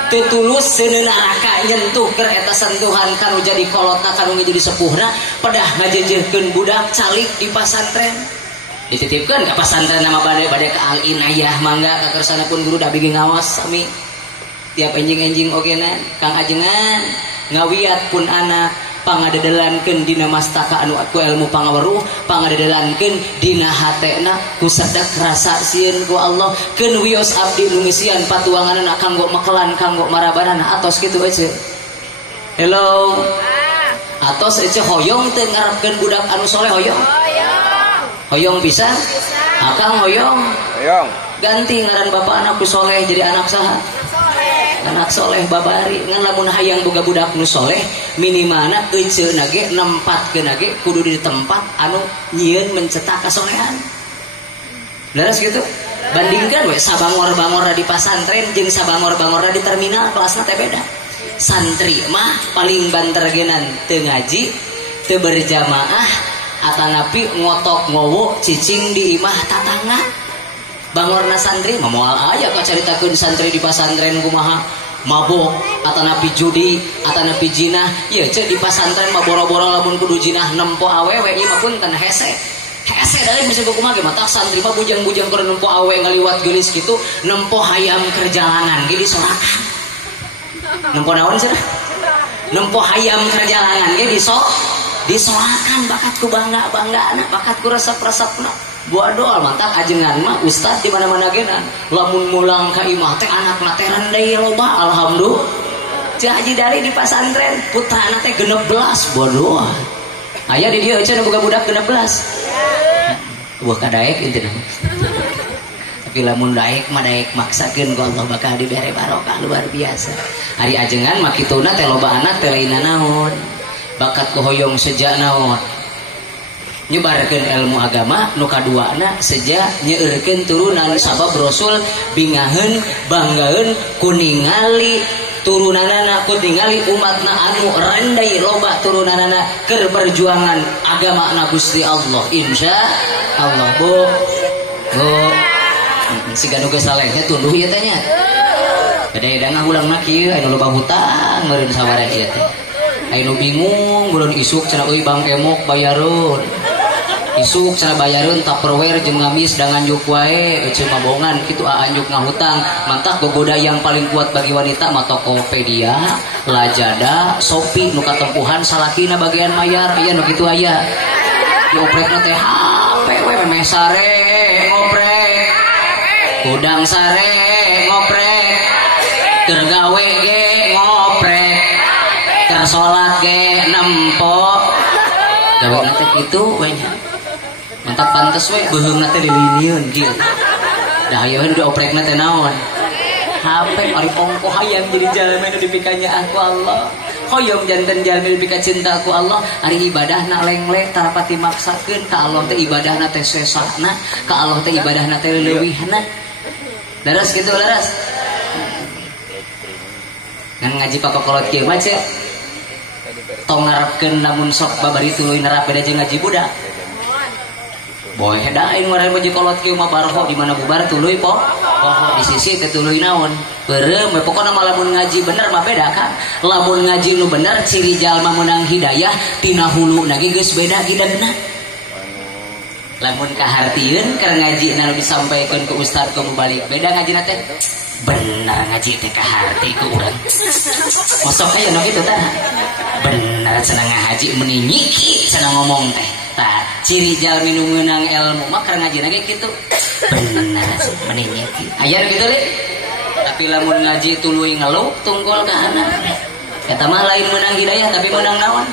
teu tulus seuneu araka nyentuh keur eta sentuhan kanu jadi kolotna kanu jadi sepuhna pedah ngajejehkeun budak calik di pasantren dititipkeun ka pasantren nama bade ka al inayah mangga kakersana pun guru da bigi ngawas sami tiap enjing-enjing ogenan kang ajengan ngawiat pun anak pangadedelankeun dina mastaka anu ku ilmu pangaweruh pangadedelankeun dina hatena ku sadak rasa sieun ku Allah keun wios abdi nu ngisian patuanganna kanggo mekelan kanggo marabarana atos kitu ece hello atos ece hoyong teu ngarepkeun budak anu soleh hoyong pisan akang hoyong ganti ngaran bapak anakku soleh jadi anak saha anak soleh babari ngan lamun hayang boga budak nu soleh minimalna euceuna ge nempatkeun ge kudu di tempat anu nyieun mencetak kasolehan. Leres gitu. Bandingkan we sabangor-bangor di pasantren jeung sabangor-bangor di terminal kelasna teh beda. Santri mah paling banter genan teu ngaji, teu berjamaah, atanapi ngotok ngowo cicing di imah tatangga. bangorna santri moal aya kacaritakeun santri di pasantren kumaha mabok atanapi judi atanapi jinah ieu ceu di pasantren mah boro-boro lamun kudu jinah nempo awewe ieu mah punten hese dari mesti kumaha ge mata santri mah bujang-bujang keur nempo awewe ngaliwat geulis kitu nempo hayam kerjalanan ge disorakan nempo naon cenah nempo hayam kerjalanan ge disorakan bakatku bangga-banggaana bakatku resep-resepna buadol mantap ajengan mah ustad di mana-mana genan lamun mulang ka imah teh anakna teh rendai loba alhamdulillah Cih Haji Dari di pasantren putrana teh 16 bodoh aya di dieu cenah boga budak 16 buah kadaek intina tapi lamun daek mah daek maksakeun ku Allah bakal dibere barokah luar biasa hari ajengan mah kituna teh loba anak teh lainna naon bakat kuhoyong sejak naon nyebarkeun ilmu agama nu kaduana seja nyeureurkeun turunan sabab Rasul bingaheun banggaeun ku ningali turunanana ku ningali umatna anu rendai loba turunanana keur perjuangan agama na Gusti Allah insya Allah bu siga nu geus salehnya tunduh ieu teh nya beda-beda ngahulangna kieu anu loba hutang meureun sabaraha ieu teh anu bingung belum isuk cenah euy bang emok bayareun isuk cenah bayareun Tupperware jeung ngamis da nganjuk wae eceu mabongan kitu anjuk ngahutang mantap gogoda yang paling kuat bagi wanita mah Tokopedia Lazada Shopee nu katempuhan salakina bagian mayar aya nu kitu aya dioprekna teh HP we memeh sare ngoprek udang sare ngoprek keur gawe ge ngoprek keur salat ge nempo gawe teh kitu we nya mantap pantes we beheungna teh liliniun kieu da hayeun dioprekna teh naon HP ari pongko hayam jadi jalma nu dipikanya aku Allah hoyong janten jalma dipika cinta aku Allah ari ibadahna lenglek tarapati maksakeun ka Allah teh ibadahna teh sesana ka Allah teh ibadahna teh leuwihna laras kitu laras ngan ngaji pakokolot kieu mah ce tong ngarepkeun lamun sok babari tuluy nerap beda jeung ngaji budak boy hedain ngaran baju kolot kieu mah barho di mana bubar tuluy po di sisi teh tuluy naon beureum we pokona mah lamun ngaji bener mah beda kan lamun ngaji nu bener ciri jalma menang hidayah tina huluna ge geus beda gideuna lamun kahartieun keur ngaji na disampaikeun ku ustad ku balik beda ngajina teh bener ngaji teh kaharti ku urang mosok aya nu kitu tah bener cenah ngahaji meuni nyiki cenah ngomong teh tah ciri jalmi nu meunang ilmu mah keur ngajina ge kitu bener meuni nyiki aya nu kitu le tapi lamun ngaji tuluy ngeluh tunggul ka anak eta mah lain meunang hidayah tapi meunang naon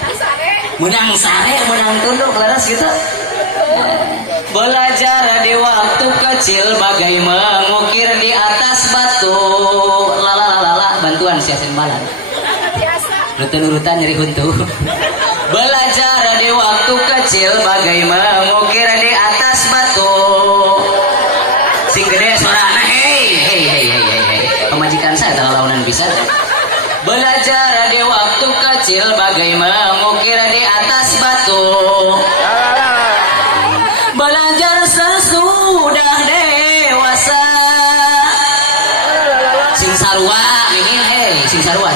meunang sare meunang tunduk laras gitu belajar di waktu kecil bagai mengukir di atas batu lala bantuan siasin balan urutan nyeri huntu belajar di waktu kecil bagai mengukir di atas batu sing gede suarana hei pemajikan saya tahu launan bisa belajar di waktu kecil bagai mengukir di atas batu belajar sesudah dewasa sing sarua ini sing sarua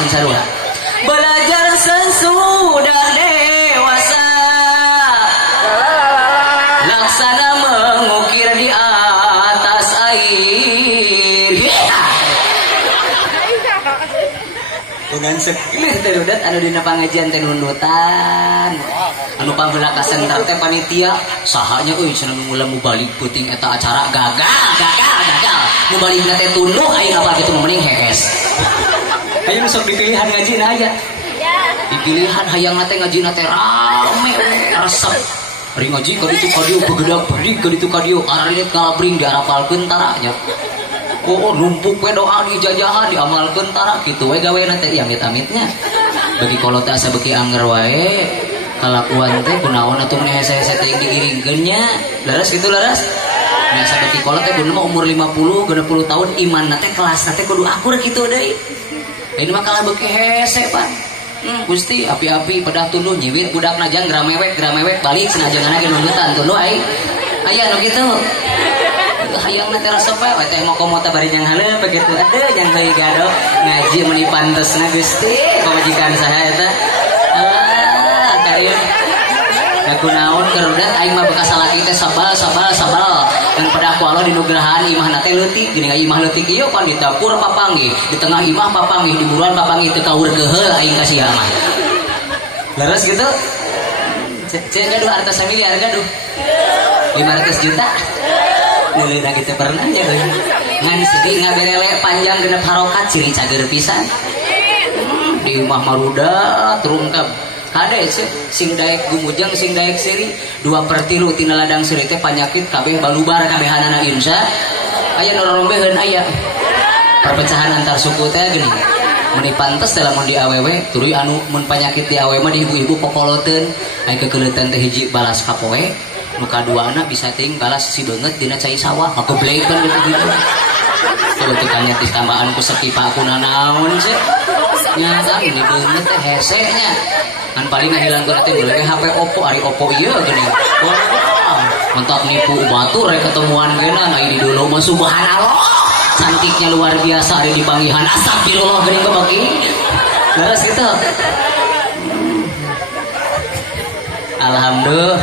belajar sesudah dewasa laksana mengukir di atas air dengan sekilir teh udat anu dina pangajian teh nundutan anu pabeula ka sentar teh panitia sahanya euy cenah mulai mubalik peuting eta acara gagal nu balikna teh tunduk aing apa kitu mending hees aya nu sok dipilihan ngajina aya dipilihan hayangna teh ngajina teh rame resep ari ngaji ka ditu ka dieu begedag beuring ka ditu ka dieu ararit kalabring diarapalkeun tara nya oh numpuk we doa di jajahan diamalkeun tara kitu we gaweana teh amit-amitnya bagi kolot asa beuki anger wae kalakuan teh kunaon atuh meni hese-hese teh digiringkeun nya laras kitu laras nya sabeuki kolot teh bener mah umur 50 60 tahun imanna teh kelasna teh kudu akur kitu deui ini mah kalah beuki hese pan Gusti api-api pedah tunduh nyiwit budakna jang gramewek balik senajanganna ge nundutan tunduh ai aya nu kitu hayang nanti rasa apa teh mau komo bari yang haleup begitu ada yang teu gado ngaji meni pantesna Gusti pamajikan saha eta karieu aku naon kerudat aing mah bekas salaki teh sabal dan pada ku Allah di nugrahan imah teh leutik geuning imah leutik ieu pan di dapur papanggih di tengah imah papanggih di buruan papanggih teu kaur keheul aing kasih mah leres gitu cek gaduh artos miliar gaduh 500 juta Nulina kita pernah ya ngan sedih ngaberele panjang genep harokat ciri cager pisan di rumah maruda terungkap kade sing daek gumujang sing daek siri 2/3 tina ladang siri teh panyakit kabeh balubar kabehanana insya aya nu rombeheun aya perpecahan antar suku teh geuning meni pantes dalam mun di awewe tuluy anu mun panyakit di awewe mah di ibu-ibu kokoloteun aya kekeleutan teh hiji balas kapoe muka dua anak bisa ting balas si banget dina cai sawah aku belekan gitu kalau tukangnya tis tambahan ku sekipa aku nanaon sih nyata ini banget teh hesenya kan paling hilang ku nanti boleh HP Oppo ari Oppo iya gini mentok nipu batur rek ketemuan gena nah ini dulu mah subhanallah cantiknya luar biasa ari di panggihan astagfirullah geuning bagi terus gitu alhamdulillah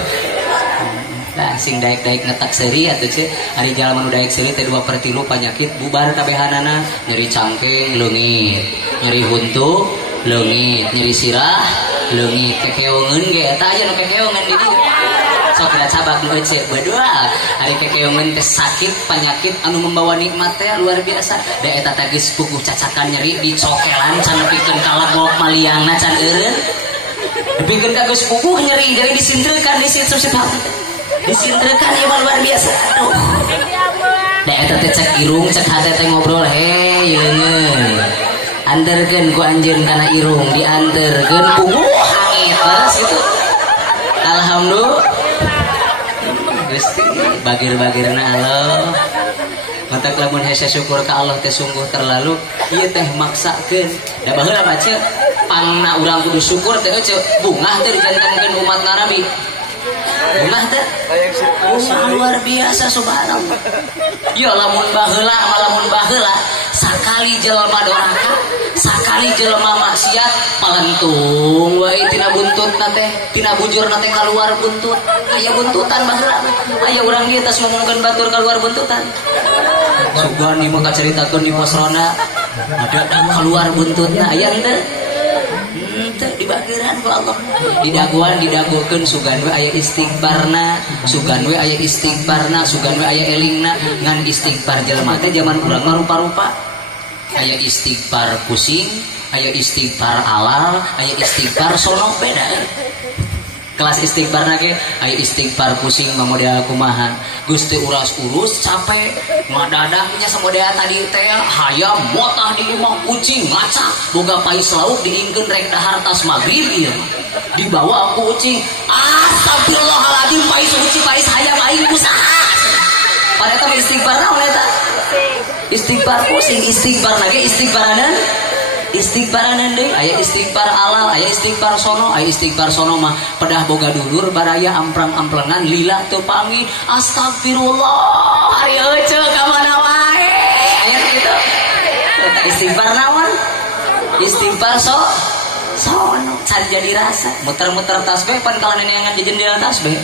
nah sing daek-daek ngetak seri atuh ce hari jalan daek seri teh 2/3 panyakit bubar kabehanana nyeri cangkeng leungit nyeri huntu leungit nyeri sirah leungit kekeongeun ge eta aya nu kekeongeun di dieu sok da cabak nu ece beudeua ari kekeongeun teh sakit penyakit anu membawa nikmat teh luar biasa da eta teh geus puguh cacakan nyeri di cokelan can pikeun kalagok maliangna can eureun dipikeun ka geus puguh nyeri jadi disinteukan di situ sifat disintrekan ya luar biasa aduh da eta teh cek irung cek hate teh ngobrol he yeungeun anterkeun ku anjeun kana irung dianterkeun puguh angit terus gitu alhamdulillah Gusti bagir-bagirna Allah mata lamun hese syukur ka Allah teh sungguh terlalu ieu teh maksakeun da baheula baca pangna urang kudu syukur teh eueuh bungah teh dijantankeun umat Nabi bunga teh luar biasa subhanallah ya lamun baheula sakali jelema doraka sakali jelema maksiat palentung wae tina buntutna teh tina bujurna teh kaluar buntut aya buntutan baheula aya urang ieu tos ngomongkeun batur kaluar buntutan sugan ieu mah caritakeun di posrona ada kaluar buntutna aya henteu di bagiran ku Allah di daguan didagukeun sugan we aya istighfarna sugan we aya istighfarna sugan we aya elingna ngan istighfar jelema teh zaman urang mah rupa-rupa aya istighfar pusing aya istighfar alal aya istighfar sono beda kelas istighfar ge aya istighfar pusing mah model kumaha Gusti urus capek ngadadahnya samodea tadi teh hayam motah di imah kucing ngaca boga pais lauk diingkeun rek dahar tas magrib ieu dibawa ku kucing astagfirullahaladzim pais hayam aing kusaha pada eta istighfar naon eta istighfar pusing istighfar lagi istighfaranan deui aya istighfar alal aya istighfar sono mah pedah boga dulur baraya amprang-amplengan lila teu pangi astagfirullah ari euceul ka mana wae aya kitu istighfar naon istighfar sono can jadi rasa muter-muter tasbih pan kala neneangan di jendela tasbih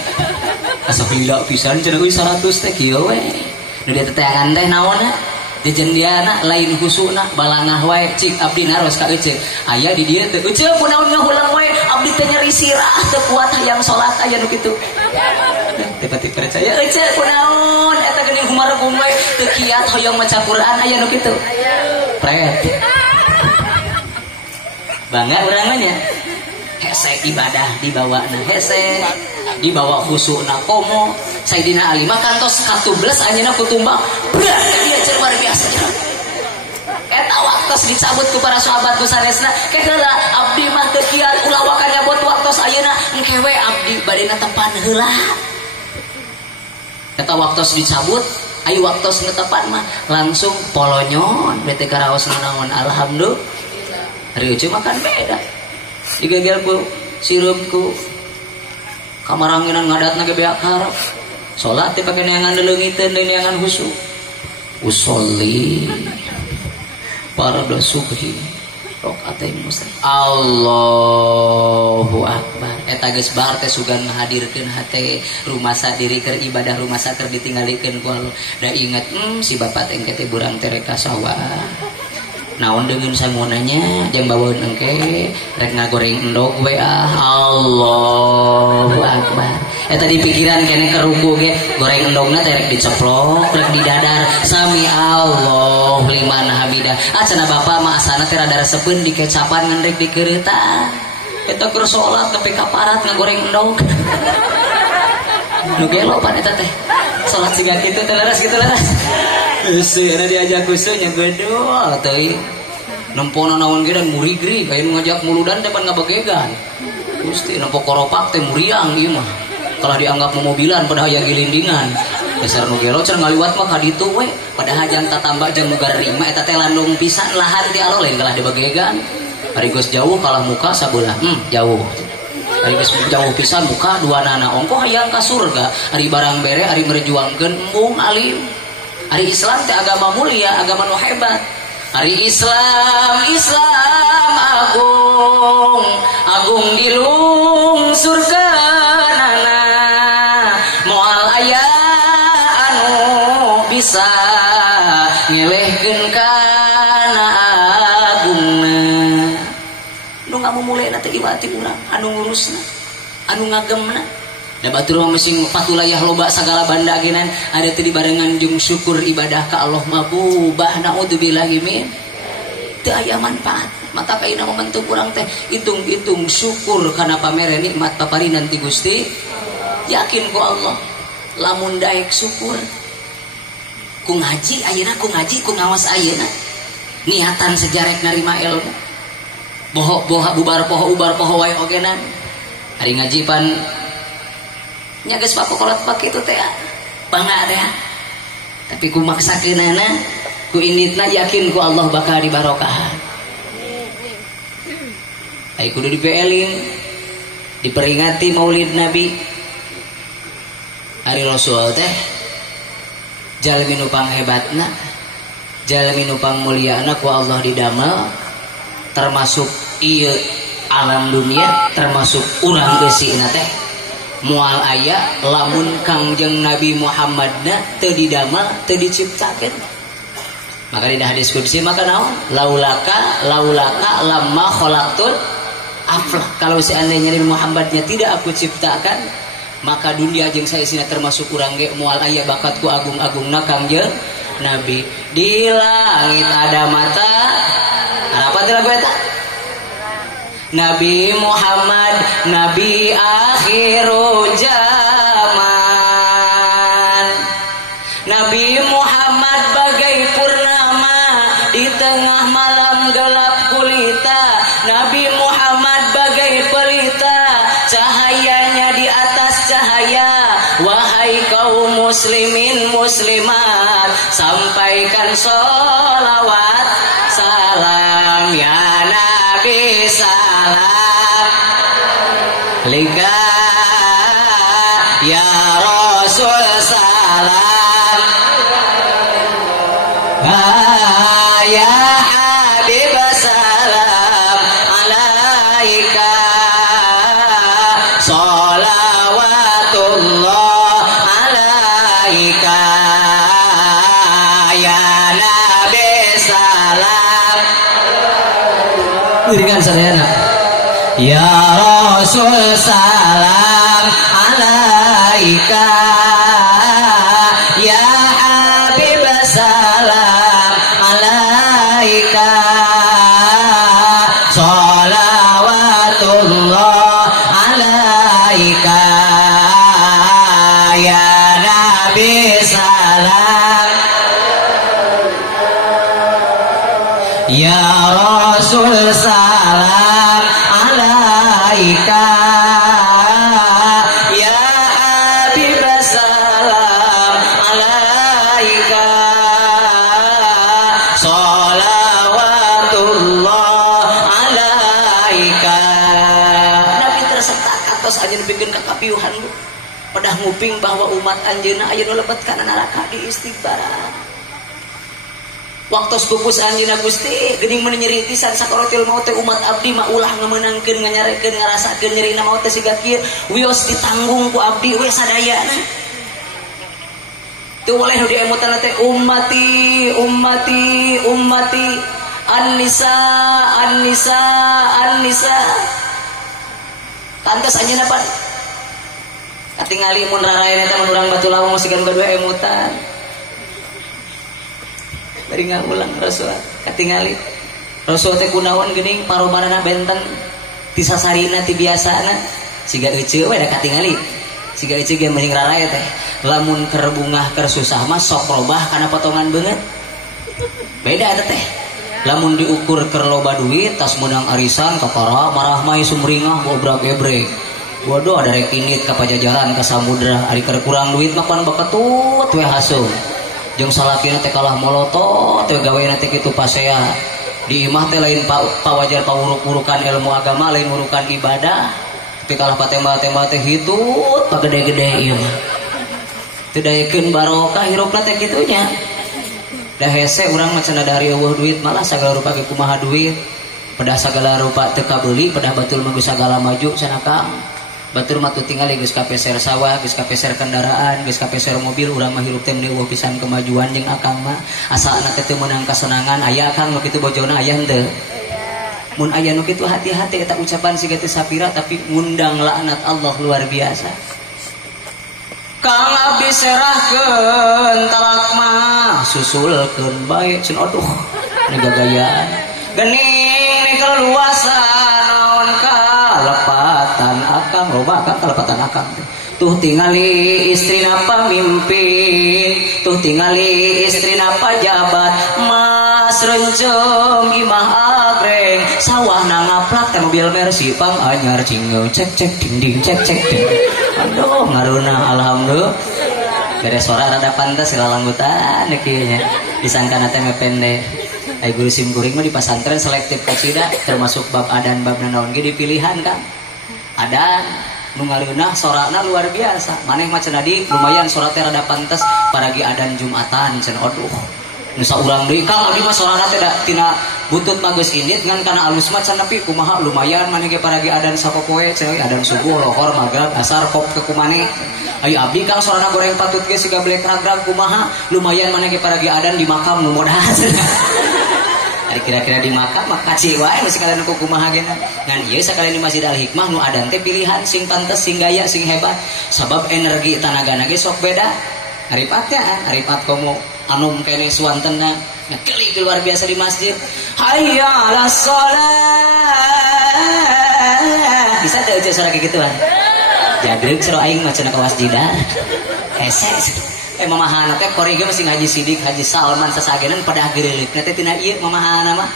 asa lila pisan cenah euy 100 teh kieu we nu dieu teh teangan teh naonna di jendiana lain husuna balangah wae cik abdi naros ka euceuk aya di dieu teh euceuk kunaon ngahulang wae abdi teh nyeri sirah teu kuat hayang salat aya nu kitu tiba-tiba percaya euceuk kunaon eta geuning humargum wae teu kiat hoyong maca Quran aya nu kitu pret bangga urang nya hese ibadah dibawana hese dibawa khusukna komo Sayyidina Ali mah kantos 17 anjeunna kutumbang berat dia cek luar biasa eta waktos dicabut ku para sahabat ku sanesna keheula abdi mah teu kiat ulah waka nyabot waktos ayeuna engke we abdi bade netepan heula eta waktos dicabut ayo waktos netepan mah langsung polonyon bete karaos naon alhamdulillah hari euceuk makan beda digegel ku sirupku kamaranginan ngadatna ge beak harap Salat teh pake neangan leungiteun deui neangan khusyuk. Usolli fardu subhi rakaat muslim. Allahu akbar. Eta geus bar teh sugan ngahadirkeun hate rumasa diri keur ibadah rumasa keur ditinggalikeun ku Allah. Da inget si bapak teh engke teh burang teh rek ka sawah. Naon dengan samunanya jeung bawaeun engke rek ngagoreng endog we Allahu akbar. Eta di pikiran kene keruku ge goreng endogna teh rek diceplok rek didadar sami Allah liman hamidah. Cenah bapak mah asana teh rada resepeun di kecapan ngan rek dikeureutan. Eta keur salat nepi ka parat ngagoreng endog. Nu gelo pan eta teh. Salat siga kitu teh leres kitu leres. Euseuh diajak kuseuh nya gedul teuing. Nempona naon ge dan murigri kain ngajak muludan depan ngabegegan. Gusti nempo koropak teh muriang ieu mah. Kalau dianggap mobilan pada aya gilindingan. Dasar nu gelo cenah ngaliwat mah ka ditu we. Padahal jang tatambak jang nugar rima eta teh landung pisan lahan ti alo lain kalah dibegegan. Ari geus jauh kalah muka sabeula. Jauh. Ari geus jauh pisan muka duanana ongkoh hayang ka surga. Ari barang bere ari merjuangkeun embung alim. Hari Islam teh agama mulia, agama nu hebat. Hari Islam agung, agung dilungsurkeunana. Moal aya anu bisa ngelehkeun kana agungna. Nu ngamumulena teh iwati urang anu ngurusna, anu ngagemna. Da batur mah meusing patulayah loba sagala banda agenan ada teu dibarengan jeung syukur ibadah ka Allah mabubah naudzubillahi min teu aya manfaat. Mata kaina momentum urang teh hitung-hitung syukur kana pamere nikmat paparinan ti Gusti. Yakin ku Allah lamun daek syukur ku ngaji ayeuna ku ngaji ku ngawas ayeuna niatan sejarek narima ilmu boho bubar poho ubar poho wae ogenan hari ngaji pan nya geus papokolot pake itu teh bangga teh. Tapi ku maksakeunana ku inditna yakin ku Allah bakal dibarokahan. Ai kudu dipeeling diperingati Maulid Nabi. Ari Rasul teh jalmi nu panghebatna, jalmi nu pangmulyana ku Allah didamel termasuk ieu alam dunia termasuk urang geusina teh. Mual aya lamun Kangjeng Nabi Muhammadna teu didamel teu diciptakeun. Maka di hadis qudsi maka naon? Laulaka lamma khalaqtul aflaq. Kalau seandainya Nabi Muhammadnya tidak aku ciptakan, maka dunia jeung saeusina termasuk urang ge moal aya bakatku agung-agungna Kangjeng Nabi. Di langit ada mata. Apa teh lagu eta? Nabi Muhammad Nabi akhirul zaman. Nabi Muhammad bagai purnama di tengah malam gelap gulita. Nabi Muhammad bagai pelita cahayanya di atas cahaya. Wahai kaum muslimin muslimat, sampaikan sholawat salam ya Nabi salam lika ya Rasul salam ya Habib salam alaika sholawatullah alaika ya Nabi salam. Iringan sadayana ya Rasul salam alaika ya Habib salam alaika sholawatullah alaika ya Nabi salam ya Rasul salam alaika ya Habib salam alaika sholawatullah alaika. Nabi terserta katos aja dipikeun ka kapiuhan bu. Pedah nguping bahwa umat anjeunna aya nu lebet kana neraka di istighfar. Waktu pupus anjeunna Gusti geuning mun nyeri pisan sakaratul maut teh umat abdi mah ulah ngamenangkeun nganyarekeun ngarasakeun nyerina maut teh siga kieu wios ditanggung ku abdi we sadayana. Teu boleh nu diemutan teh ummati ummati ummati an-nisa an-nisa an-nisa. Pantes anjeunna pan katingali mun raraeun eta mun urang batu lawang sigan gadua emutan. Bari ngulang Rasul katingali. Rasul teh kunaon geuning parobanana benten ti sasarina ti biasana siga euceuk we da katingali. Siga euceuk ge mending rarae teh. Lamun keur bungah keur susah mah sok robah kana potongan beungeut. Beda eta teh. Lamun diukur keur loba duit tas menang arisan kapara marah mah sumringah gobrak-gebrek. Waduh ada rekinit ka pajajaran ka samudra ari keur kurang duit mah pan baketut we hasung. Jeung salakina teh kalah molotot teh gaweana teh kitu pasea. Di imah teh lain pawajar pawuruk-wurukan ilmu agama lain wurukan ibadah. Tapi kalah patembak-tembak teh hitut pagede-gede ieu mah. Teu dayekeun barokah hirupna teh kitu nya. Da hese urang mah cenah dari eueuh duit malah sagala rupa ge kumaha duit. Pedah sagala rupa teu kabeuli pedah batul mah geus sagala maju cenah Kang. Batur mah tuh tinggal geus kapeser sawah, geus kapeser kendaraan, geus kapeser mobil, urang mah hirup teh meni eueuh pisan kemajuan jeung akang mah. Asalna teh teu meunang kasenangan, aya Kang nu kitu bojona aya henteu. Mun aya nu kitu hati-hati eta ucapan siga teu sapira tapi ngundang laknat Allah luar biasa. Kang abdi serahkeun talak mah susulkeun bae cenah aduh ini gagayaan. Geuning keluasa naon kalepatan akang loba akang kalepatan akang tuh tingali istrina pamimpin tuh tingali istrina pajabat mas rencem imah agreng sawah nangaplak teh mobil Mercy pang anyar cingeu cek cek ding ding cek cek ding aduh ngaruna alhamdulillah beres suara rada pantes lalanggutan kieu nya disangkana teh pendek. Ai guru sim kuring mah di pasantren selektif kacida termasuk bab adan bab nanaon ge dipilihan Kang. Adan nu ngareunah sorana luar biasa. Maneh mah cenah di lumayan sora teh rada pantes paragi adan Jumatan cenah aduh. Nu saurang deui Kang abdi mah sorana teh tina butut mah geus indit ngan kana alus mah cenah pi kumaha lumayan maneh ge paragi adan sapopoe cenah adan subuh lohor magrib asar kop ke kumaneh. Ayo abdi Kang sorana goreng patut ge siga belek ragrag kumaha lumayan maneh ge paragi adan di makam nu modah. Kira-kira di makam mah kaci wae masih kalian ku kumaha geuna ngan ieu sakalian di Masjid Al Hikmah nu adan teh pilihan sing pantes sing gaya sing hebat sabab energi tanagana ge sok beda haripatnya haripat komo anum kene suantenna ngekeli luar biasa di masjid hayya 'alas shalah bisa teh eueuh suara kigituan jadreuk sero aing mah cenah ka masjidah hese mamahana teh kori ge masih Haji Sidik Haji Salman sasagenan pedah geureuleup teh tina ieu mamahana mah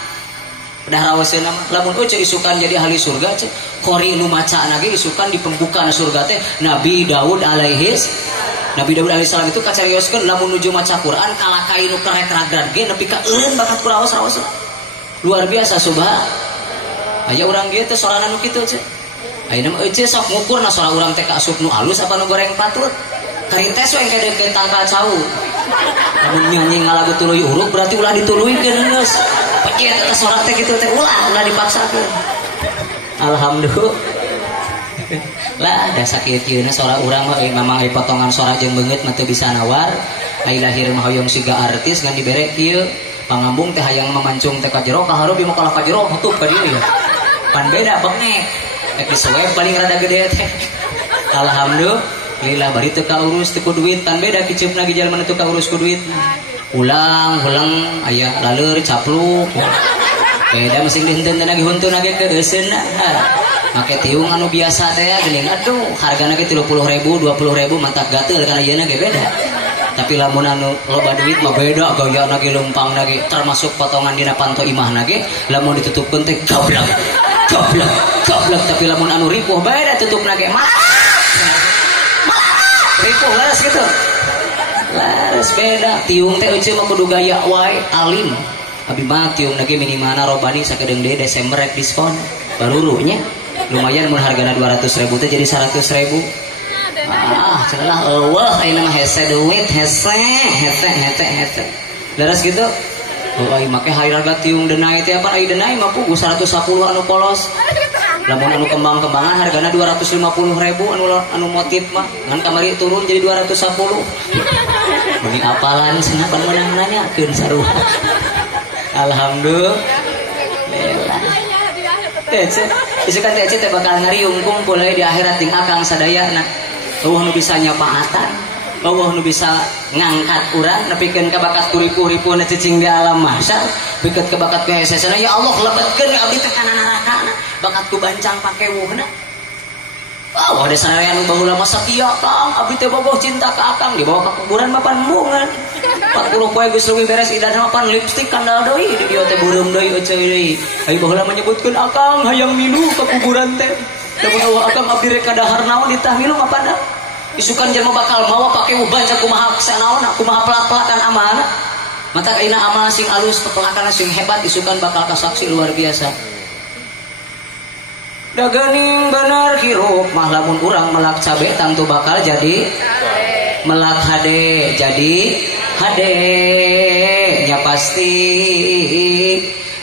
pedah raoseun mah lamun eueuh isukan jadi ahli surga cek kori nu macaana ge isukan di pembukaan surga teh Nabi Daud alaihi salam itu kacarioskeun lamun nuju maca Quran kalakai nu kerek ragrad ge nepi ka eureun bakat ku raos luar biasa subhan aya urang ge teh sorana nu kitu cek ayeuna mah eueuh sok ngukurna sora urang teh ka asup nu alus apa nu goreng patut karintes we engke deukeut tangkal cau. Lamun nyanyi ngalagu tuluy uruk berarti ulah dituluykeun geus. Pecet eta sorak teh kitu teh ulah dipaksakeun. Alhamdulillah. Lah da sakieu-kieuna sora urang mah memang ai potongan sora jeung beungeut mah teu bisa nawar. Ai lahir mah hoyong siga artis ngan dibere kieu. Pangambung teh hayang mamancung teh ka jero ka hareup ieu kalah ka jero tutup ka dieu ya. Pan beda beknek. Ek disuep paling rada gede teh. Alhamdulillah. Lila bari teu kaurus teu ku duit tan beda kiceupna ge jalma teu kaurus ku duit ulang aya laleur capluk beda mesin dihenteu lagi huntu lagi ke euseunna make tiung anu biasa teh geuning aduh hargana ge 30.000 20.000 mantap gateul kana ieu ge beda tapi lamun anu loba duit mah beda gayana ge lumpangna ge termasuk potongan dina panto imahna ge lamun ditutupkeun teh goblok tapi lamun anu ripuh beda tutupna ge ripuh laras gitu laras beda tiung teh eueuh mah kudu gaya wae alim abi mah tiung lagi minimana robani sakedeung deui Desember rek diskon barurunya lumayan mun hargana 200.000 teh jadi 100.000 cenah eueuh ayeuna mah hese duit hese. Leres gitu. Oh ai make harga tiung denai teh apa ai denai mah puguh 110 anu polos. Lamun anu kembang-kembangan hargana 250.000 anu motif mah ngan kamari turun jadi 210. Bagi apalan cenah pan meunang nanyakeun saruha. Alhamdulillah. Isi kan teh bakal ngariung kumpul di akhirat jeung akang sadayana. Eueuh nu bisa nyapaatan, eueuh nu bisa ngangkat urang nepikeun ka bakat kuripu-ripuna cicing di alam mahsyar, pikeun ka bakat PSS-na ya Allah lebetkeun abdi teh kana nerakana, bakat ku bancang pakewuhna. Wah, ada sanaya anu baheula mah satia Kang, abdi teh bogoh cinta ka Akang dibawa ka kuburan mapan bungan. 40 poe geus leuwih beres idan mapan lipstik kandal deui di dieu teh beureum deui euceuy deui. Ai baheula menyebutkeun Akang hayang milu ka kuburan teh. Lamun eueuh Akang abdi rek kadahar naon ditah milu mapan da. Isukan jelema bakal mawa pake uban kumaha sanaonna kumaha pelak-pelakan amalna. Mata ayeuna amal sing alus pelakan sing hebat isukan bakal kasaksi luar biasa. Da geuning bener hirup mah lamun urang melak cabe tangtu bakal jadi melak hade jadi hade nya pasti.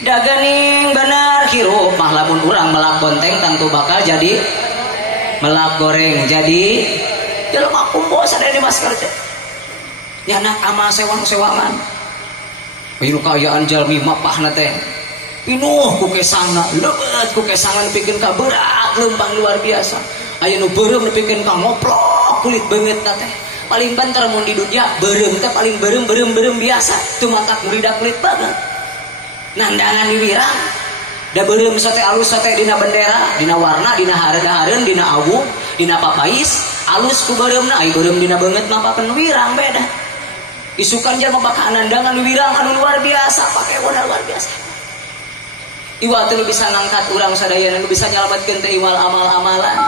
Da geuning bener hirup mah lamun urang melak bonteng tangtu bakal jadi melak goreng jadi ya mah kumbo sadaya di masker teh. Nyanak amal sewang-sewangan. Ieu kaayaan jalmi mapahna teh pinuh ku kesangna, lebat ku kesangan pikeun ka berat leumpang luar biasa. Aya nu beureum nepikeun ka ngoplok kulit beungeutna teh. Paling banter mun di dunya beureum teh paling beureum biasa, teu matak muridak kulit banget. Nandangan di wirang. Da beureum sate alus sate dina bendera, dina warna, dina hareun, dina awu, dina papais, alus ku beureumna, ai beureum dina beungeut mah papen wirang beda. Isukan jalma bakal nandangan di wirang anu luar biasa, pake warna luar biasa. Iwa teu bisa ngangkat urang sadayana nu bisa nyalametkeun teh iwal amal-amalan.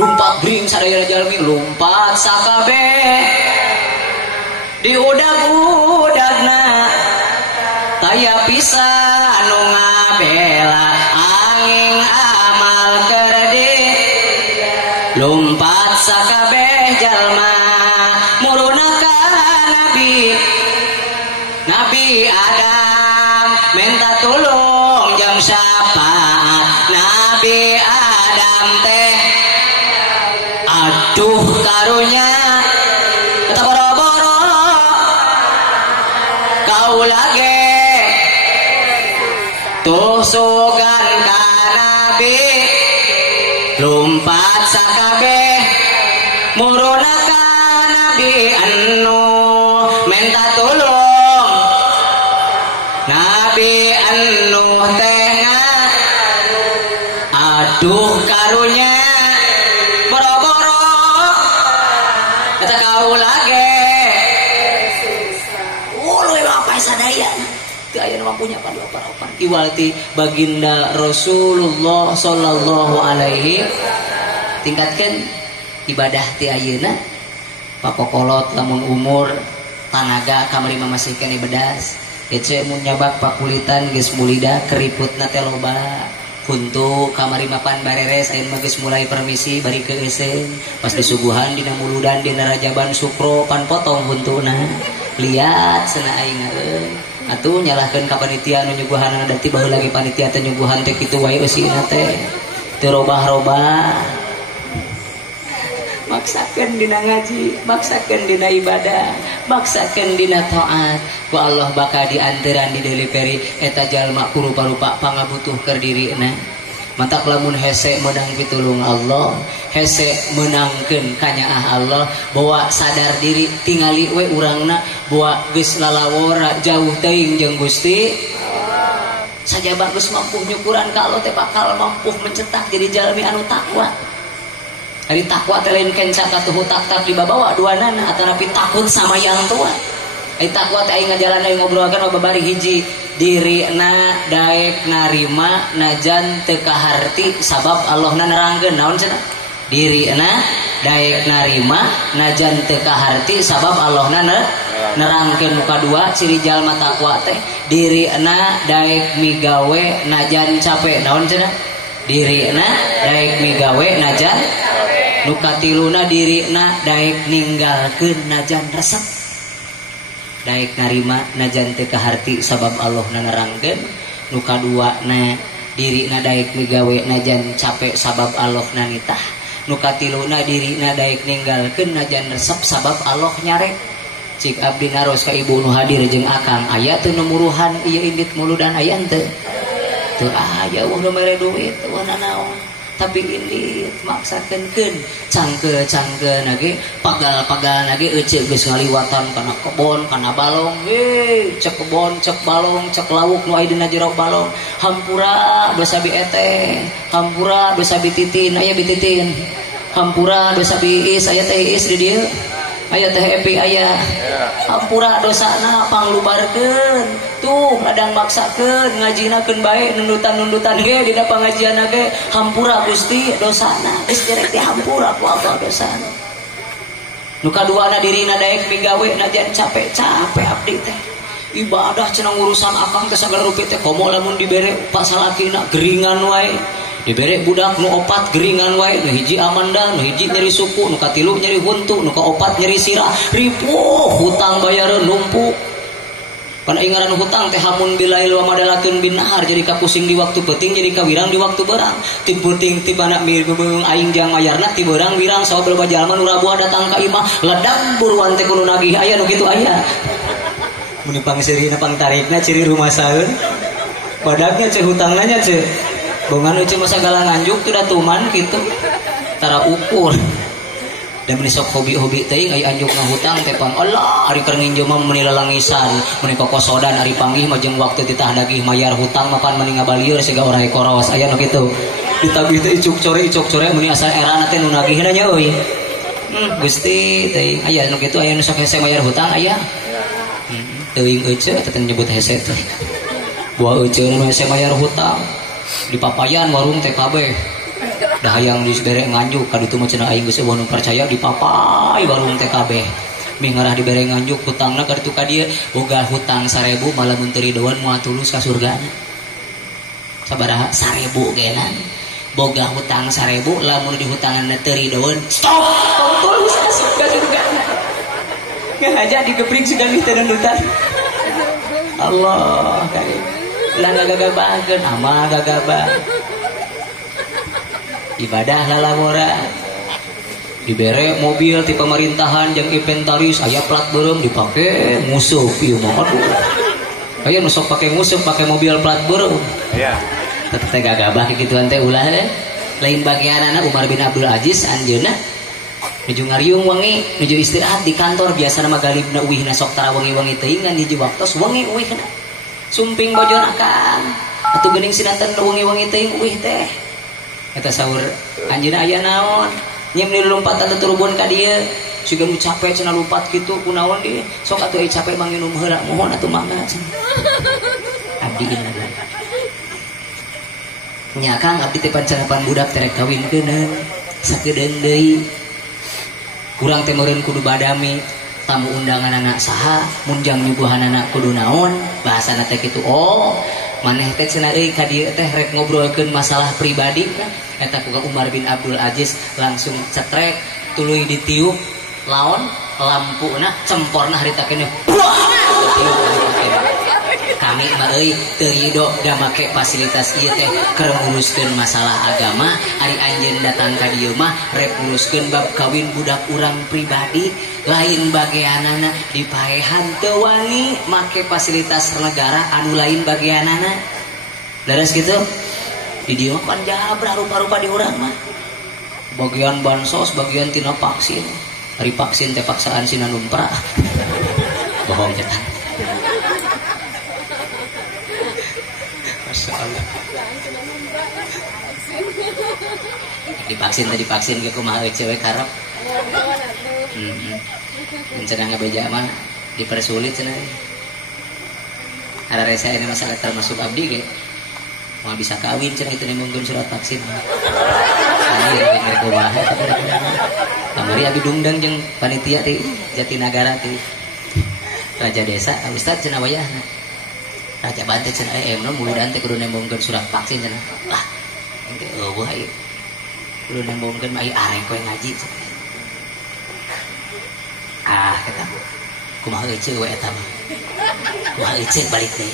Lumpat bring sadayana jalmi lumpat sakabeh di udag-udagna taya pisan nu ngabela angin amal kerdi lumpat sakabeh jalma muruna ka Nabi Adam minta tulung jam syafaat Nabi Adam teh aduh karunya kata boro-boro kau lagi tuh sugan ka Nabi lumpat sakabeh muruna ka Nabi anu minta tulung Nabi anu teh aduh karunya boro-boro kata kau lagi lu apa sadaya teu aya nu mampunya paduapan iwalti baginda Rasulullah sallallahu alaihi tingkatkeun ibadah ti ayeuna pakokolot lamun umur tanaga kamari mamasihkeun bedas ece mun nyabak pakulitan geus mulida keriputna teh loba kuntu kamari mapan bareres ayeuna mah geus mulai permisi bari keuseun pas disuguhan dina muludan dina rajaban sukro pan potong huntuna liat cenah aing atuh nyalahkeun ka panitia nu nyuguhan dati baheula lagi panitia teh nyuguhan teh kitu wae eusina teh teu robah-robah maksakeun dina ngaji, maksakeun dina ibadah, maksakeun dina taat. Ku Allah bakal dianteran di delivery eta jalma kurupa-rupa pangabutuh keur dirina. Mantak lamun hese menang pitulung Allah, hese menangkeun kanyaah Allah, bawa sadar diri tingali we urangna bawa geus lalawora jauh teuing jeung Gusti saja bagus mampu nyukuran ka Allah teh bakal mampu mencetak jadi jalmi anu takwa. Hari takwa teh lain kenca katuhu tak dibabawa duanana atanapi takut sama yang tua. Hari takwa teh aing ngajalan aing ngobrolkeun babari hiji dirina daek narima najan teu kaharti sabab Allahna nerangkeun naon cenah? Dirina daek narima najan teu kaharti sabab Allahna nerangkeun muka dua ciri jalma takwa teh dirina daek migawe najan capek naon cenah? Dirina daek migawe najan Nu katiluna dirina daek ninggalkeun najan resep. Daek narima najan teu kaharti sabab Allah nangerangkeun. Nu kaduana dirina daek migawe najan capek sabab Allah nanitah. Nu katiluna dirina daek ninggalkeun najan resep sabab Allah nyarek. Cik abdi naros ka ibu nu hadir jeung akang aya teu nu muruhan ieu indit muludan aya henteu? Teu aya nu mere duit teu naon. Tapi indit maksatkeun cangkeun ge pagal-pagal ge euceuk geus ngaliwatan kana kebon kana balong cek kebon cek balong cek lawuk nu aya dina jero balong hampura dosa bi eteh hampura dosa bi titin aya bi titin hampura dosa bi is aya teh is di dieu aya teh epi aya hampura dosana panglubarkeun tuh ladang maksakeun ngajinakeun bae nundutan ge dina pangajianna ge hampura Gusti dosana geus direk dihampura ku Allah dosana. Nu kaduana dirina daek migawe najan capek-capek abdi teh ibadah cenah ngurusan akang teh sagala rupi teh komo lamun dibere pasalakina geringan wae dibere budak nu opat geringan wae nu hiji amanda nu hiji nyeri suku nu katilu nyeri huntu nu kaopat nyeri sirah ripuh hutang bayareun lumpuh kana ingaran hutang teh hamun bilail wa madalakeun bin nahar jadi kapusing di waktu penting jadi kawirang di waktu berang ti penting ti bana mirgeung aing jang mayarna ti beurang wirang sabab loba jalma nu rabua datang ka imah ledak buruan teh kudu nagih aya nu kitu aya mun pangsirina pangtarikna ciri rumah saeun badaknya ceu hutangna nya ceu bongan uci masa segala nganjuk tidak tuman gitu tara ukur dan menisok hobi-hobi teuing aya anjuk ngahutang teh pang Allah ari keur nginjem mah meuni lalangisan meuni kokosodan ari panggih mah jeung waktu titah dagih mayar hutang mapan meuni ngabalieur siga urang koros aya nu kitu ditagih teh icuk core meuni asal erana teh nu nagihna nya euy Gusti teuing aya nu kitu aya nu sok hese mayar hutang aya teuing euceuk teh nyebut hese teh buah euceuk nu hese mayar hutang di papayan warung TKB dah hayang dibere nganjuk kaditu mah cenah aing geus eueuh percaya di papai warung TKB mih ngarah dibere nganjuk hutangna kaditu ka dieu boga hutang 1000 malah mun teu ridhoan moal tulus ka surgana sabaraha 1000 genan boga hutang 1000 lamun dihutanganna teu ridhoan stop tulus ka surgana ngahaja digebrik sudah mih teu nundutan Allah karim lah gagabahkeun amal gagabah ibadah lalamoran dibere mobil ti pemerintahan jeung inventaris aya plat beureum dipake musuh ieu mah aduh aya nu sok pake musuh pake mobil plat beureum iya teh gagabah kikituan teh ulah teh lain bagianana Umar bin Abdul Aziz anjeunna nuju ngariung wengi nuju istirahat di kantor biasana mah galibna uwihna sok tara wengi-wengi teuing ngan hiji waktos wengi uwihna sumping bojon akang atuh geuning sinanten wengi-wengi teuing uwih teh eta saur anjeunna aya naon nyem di lompatan turubun ka dieu siga nu capek cenah lompat kitu kunaon di sok atuh ai capek mah nginum heula mohon atuh mangga abdi inna nya kang abdi teh pancarapan budak terek kawinkeun sakedeung deui urang teh meureun kudu badami tamu undangan anak saha munjang nyuguhan anak kudu naon bahasana teh kitu oh maneh teh cenah euy ka dieu teh rek ngobrolkeun masalah pribadi eta ku Umar bin Abdul Aziz langsung cetrek tuluy ditiup laon lampuna cemporna harita keneh kami mah euy teu ridho da make fasilitas ieu teh keur nguruskeun masalah agama ari anjeun datang ka dieu mah rek nguruskeun bab kawin budak urang pribadi lain bageanana dipaehan teu wani make fasilitas negara anu lain bageanana leres kitu di dieu mah pan jabrah rupa-rupa di urang mah bagian bansos bagian tina vaksin ari vaksin teh paksaan sina numpra bohong cetan Masyaallah divaksin ke kumaha cewek karep cenah ngabeja mah dipersulit cenah ada rese ini masalah termasuk abdi ge mau bisa kawin cenah itu nemungkeun surat vaksin ini ngir kumaha kamari abdi dungdang jeung panitia ti Jatinagara ti Raja Desa Ustaz cenah wayahna Raja Bante cenah emna muludan teh kudu nembongkeun surat vaksin cenah lah engke eueuh ieu kudu nembongkeun mah arek we ngaji. Kita kumaha euceul we eta mah. Kumaha euceul balik deui.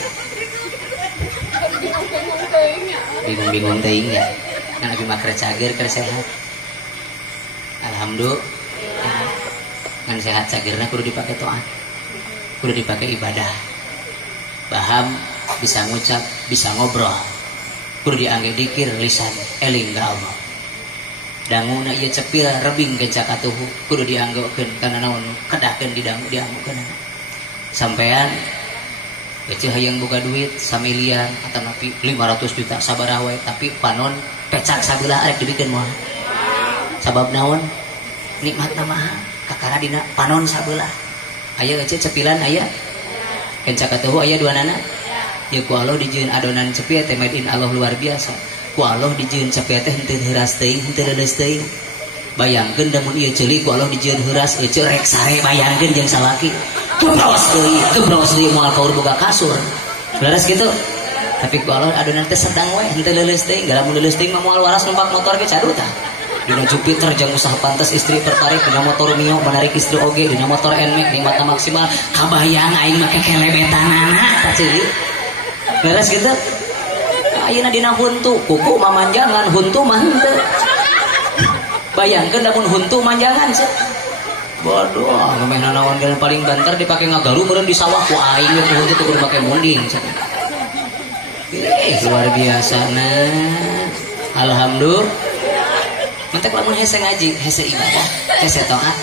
Bingung-bingung teuing ya. Kan abi mah keur cager keur sehat. Alhamdulillah. Ngan sehat cagerna kudu dipake toat. Kudu dipake ibadah. Paham, bisa ngucap, bisa ngobrol. Kudu diangge dikir lisan eling ka Allah. Danguna ieu cepil rebing ke cakatuhu kudu dianggokeun kana naon kedahkeun didangu dianggokeun. Sampean Ece hayang boga duit samiliar atau napi 500 juta sabaraha wae tapi panon pecak sabelah arek dibikeun moal. Sabab naon? Nikmatna mah kakara dina panon sabelah. Aya ece cepilan aya. Kencak atuh aya duanana. Ya ku Allah dijieun adonan cepie teh made in Allah luar biasa. Ku Allah dijieun cepie teh henteu heuras teuing, henteu leuleus teuing. Bayangkeun damun ieu ceuli ku Allah dijieun heuras ece rek sare bayangkeun jeung salaki. Gebros deui moal kaur boga kasur. Leres gitu. Tapi ku Allah adonan teh sedang we henteu leuleus teuing, lamun leuleus teuing mah moal waras numpak motor ge caru tah. Dina Jupiter jeung usaha pantes istri tertarik dina motor Mio menarik istri oge dina motor Nmax nikmatna maksimal kabayang aing make kelebetanana tah ceuli. Beres gitu. Ayeuna dina huntu kuku mamanjangan huntu mah henteu. Bayangkeun lamun huntu manjangan cenah. Waduh, ngamehna naon geus paling banter dipake ngagaru meureun di sawah ku aing ge huntu teh kudu make munding cenah. Luar biasa nah. Alhamdulillah. Mentek lamun hese ngaji, hese ibadah, hese taat.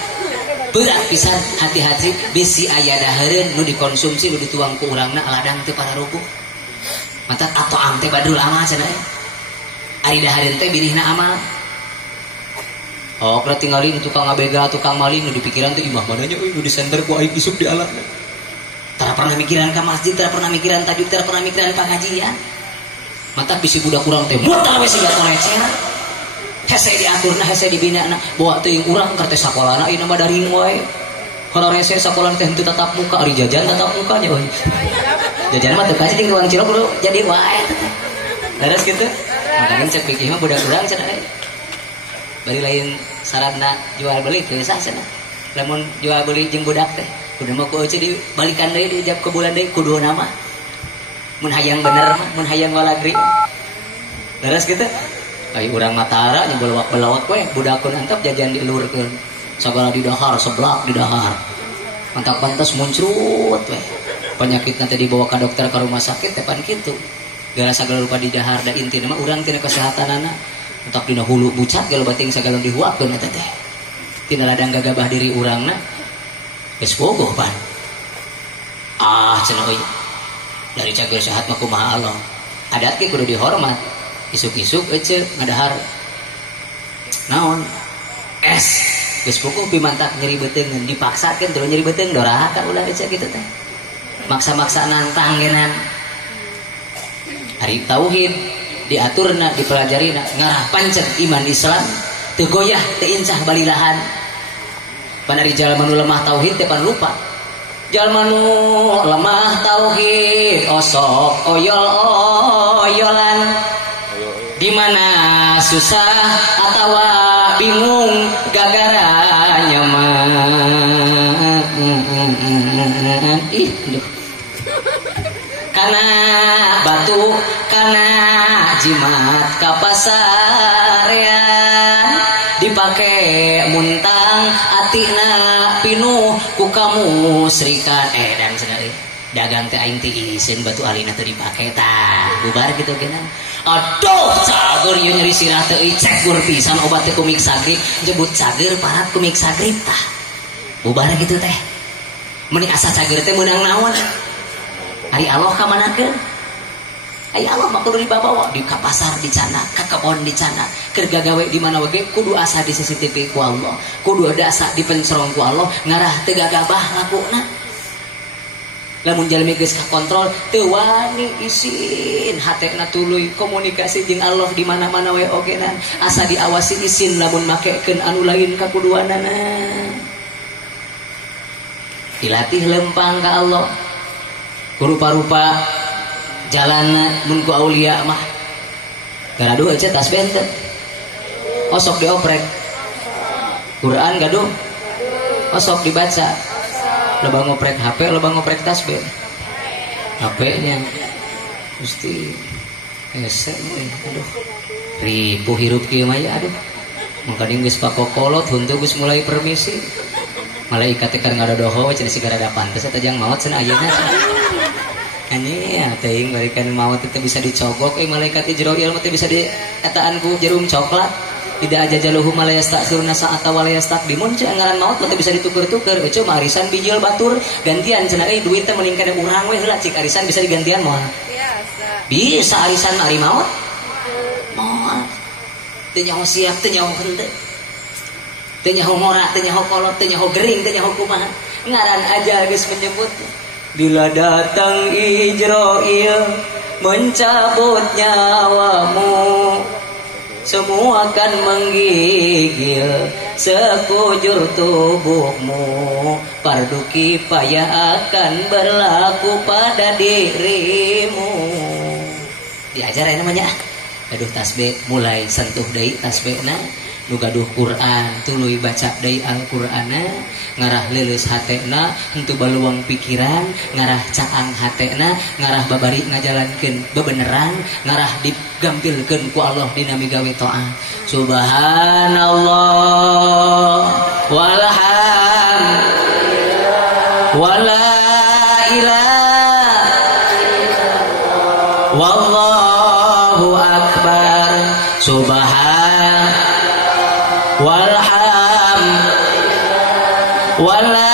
Berat pisan hati-hati bisi aya daheureun nu dikonsumsi nu dituang ku urangna ladang teu pararupuh. Mata atau ante badul amal cenah aya. Ari daheureun teh binihna amal. Oh, kalau tinggalin tukang abega, tukang maling nu dipikiran teh imah mananya euy nu disender ku aing isuk di alam. Tara pernah mikiran ka masjid, tara pernah mikiran tajwid, tara pernah mikiran pengajian. Mata bisi budak urang teh modal we siga torecena. Hese diaturna, hese dibinana, bawa teuing urang ka teh sakolana ieu mah daring wae. Kalau rese sakola teh henteu tatap muka, ari jajan tatap muka nya euy. Jajan mah teu kaji jeung ruang cilok dulu jadi wae teh. Leres kitu. Makanya cek pikir mah budak urang cenah aya. Bari lain saranna jual beli keusah cenah. Lamun jual beli jeung budak teh, kudu mah ku eueuh dibalikan deui diajab ke bulan deui kudu nama. Mun hayang bener mah, mun hayang walagri. Leres kitu. Ai urang Matara nya belawak we budakun antep jajan dielurkeun. Sagala di dahar, seblak di dahar. Mantap pantes muncrut we. Penyakitna teh dibawa ka dokter ka rumah sakit teh pan kitu. Gara sagala rupa di dahar da intina mah urang tina kesehatanana. Entak dina hulu bucat ge loba ting sagala dihuapkeun eta teh. Tina ladang gagabah diri urangna geus bogoh pan. Cenah euy. Dari cager sehat mah kumaha Allah. Adat ge kudu dihormat. Isuk-isuk ece ngadahar naon es geus pukuh pimantak nyeri beuteungeun dipaksakeun tuluy nyeri beuteung doraha ka ulah ece kitu teh maksa-maksa nantang genan hari tauhid diaturna dipelajarina ngarah pancet iman Islam teu goyah teu incah balilahan panari jalma nu lemah tauhid teh pan lupa jalma nu lemah tauhid osok oyol-oyolan di mana susah atawa bingung gagaranya mah kana batu kana jimat ka pasarean dipake muntang atina pinuh ku kamu serikan dan sedari dagang teh aing teh isin batu alina teh dipake tah bubar gitu kenal. Aduh, cager ieu nyeri sirah teh euy cek gur pisan obat teh kumik sagrib jebut cager parat kumik sagrib tah. Bubar gitu teh. Meni asa cager teh meunang naon? Ari Allah ka manakeun? Ari Allah mah kudu dibawa di ka pasar dicana, ka kebon dicana, keur gagawe di mana we kudu asa di CCTV ku Allah, kudu ada asa dipencerong ku Allah, ngarah teu gagabah lakuna. Lamun jalmi geus kakontrol teu wani isin hatena tuluy komunikasi jeung Allah di mana-mana we ogenan asa diawasi isin lamun makekeun anu lain kakuduanana dilatih lempang ka Allah rupa-rupa jalanna mun ku aulia mah garadu aja tas benten osok dioprek Quran gaduh osok dibaca loba ngoprek HP loba ngoprek tasbih HP-nya mesti ese aduh ribu hirup kieu mah ya aduh mangkana geus pakokolot huntu geus mulai permisi malaikat keur ngadodoho cenah sigara da pantes eta jang maot cenah ayeuna anjing ya teuing barikan maot teh bisa dicogok malaikat Ijrail mah teh bisa dietaan ku jarum coklat tidak aja jaluhu malayastakiruna sa'ata walayastakdimun cek ngaran maot teh bisa dituker-tuker coba arisan bijil batur gantian cenah duit teh mending kana urang we heula cik arisan bisa digantian moal bisa arisan ari maot moal teu nyaho siap teu nyaho henteu teu nyaho ngora teu nyaho kolot teu nyaho gering teu nyaho kumaha ngaran ajal geus menyebut bila datang Ijrail mencabut nyawamu semua akan menggigil sekujur tubuhmu fardu kifayah akan berlaku pada dirimu diajar ya namanya gaduh tasbih mulai sentuh deui tasbihna nu gaduh Quran tuluy baca deui Al-Qur'ana ngarah leuleus hatena henteu baluang pikiran ngarah caang hatena ngarah babari ngajalankeun bebeneran ngarah digampilkeun ku Allah dina migawe taat subhanallah walhamdulillah wala ilaha wallahu akbar subhan walham wala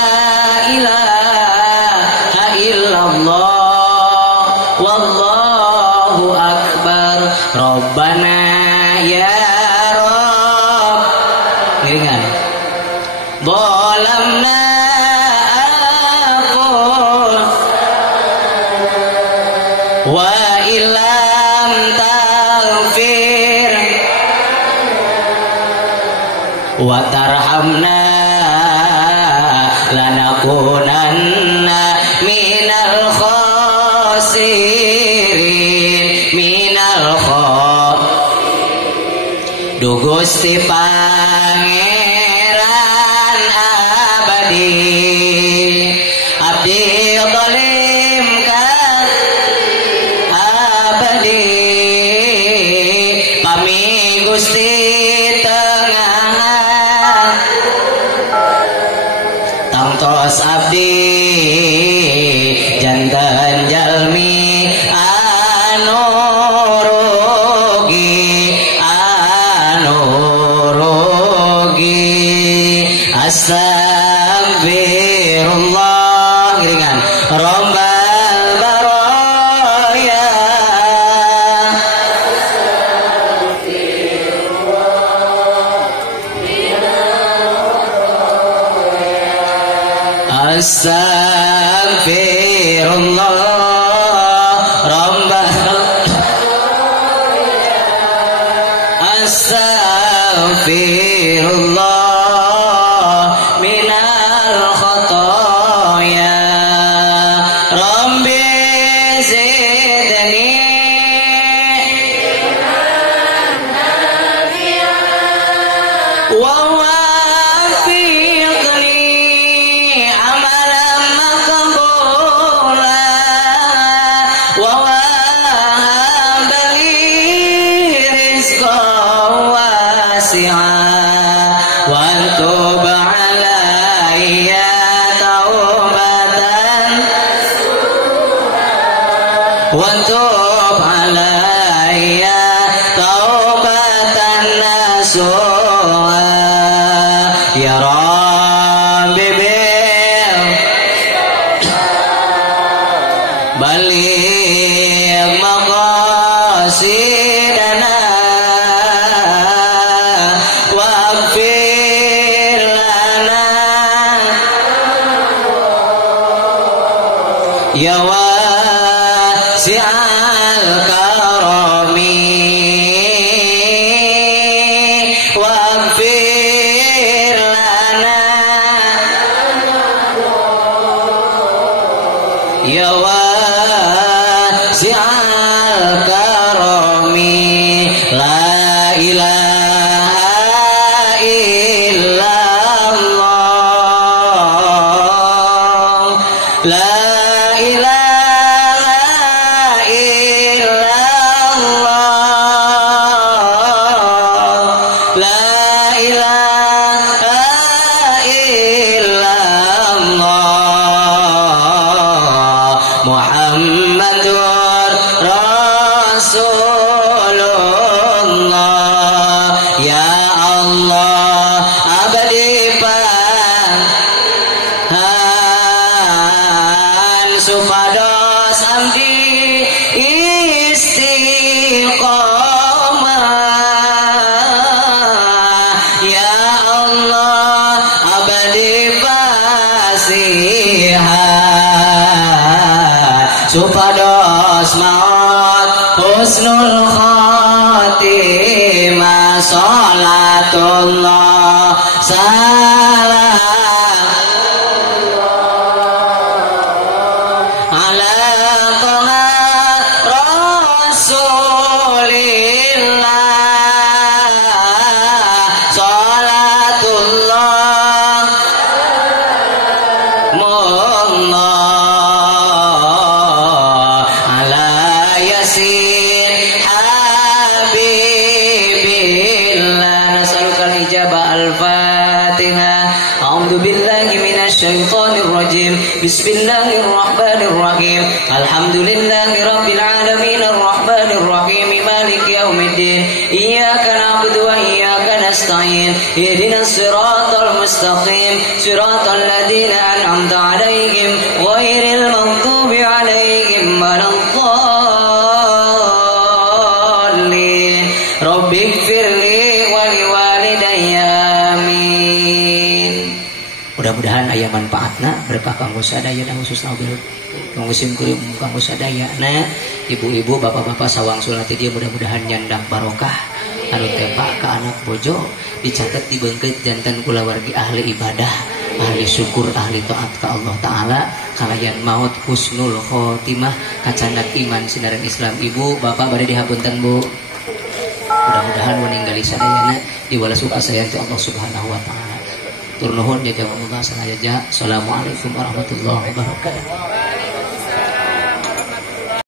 ilaha illallah wallahu akbar rabbana ya rabb ngiringan dhalamna wa illam taghfir wa tarhamna lanakunanna minal khasirin minal du Gusti Pangeran abadi abdi zalim ka abadi pami Gusti tangtos abdi jantan jalmi anu rugi astagfirullah giringan rombal baroya astagfirullah rabbal astagfirullah minal khotoya rabbi zidni wa wafiqni amalan maqbula wa wahab li rizqan wasi'a wa tub alayya taubatan wa tub alayya taubatan nasuha ya rabbi bil baligh maqasidana waghfir lana ya wasi'al karami waghfir lana ya wasi'al karami la ilaha Allah abadi supados abdi istiqomah ya Allah abadi pasihat supados maut husnul khatimah sholatullah salam Bismillahirrahmanirrahim. Alhamdulillahirabbil alamin arrahmanir rahim maliki yaumiddin. Iyyaka na'budu wa iyyaka nasta'in. Ihdinas siratal mustaqim. Siratal ladzina an'amta 'alaihim ghairil maghdubi 'alaihim waladdallin. Rabbighfirli wa liwalidayya. Amin. Mudah-mudahan aya manfaatna berkah kanggo sadaya dan khususna bil musim kuring kanggo sadaya na ibu-ibu bapak-bapak sawangsul teh dia mudah-mudahan nyandak barokah anu tepa ka anak bojo dicatat dibeungkeut janten kulawargi ahli ibadah ahli syukur ahli taat ka Allah taala kalayan maut husnul khotimah kacandak iman sinaran Islam ibu bapak bade dihapunten Bu mudah-mudahan meninggali sadayana diwales kasayang ti Allah Subhanahu wa taala. Tur nuhun jazakumullah sanaya. Assalamualaikum warahmatullahi wabarakatuh.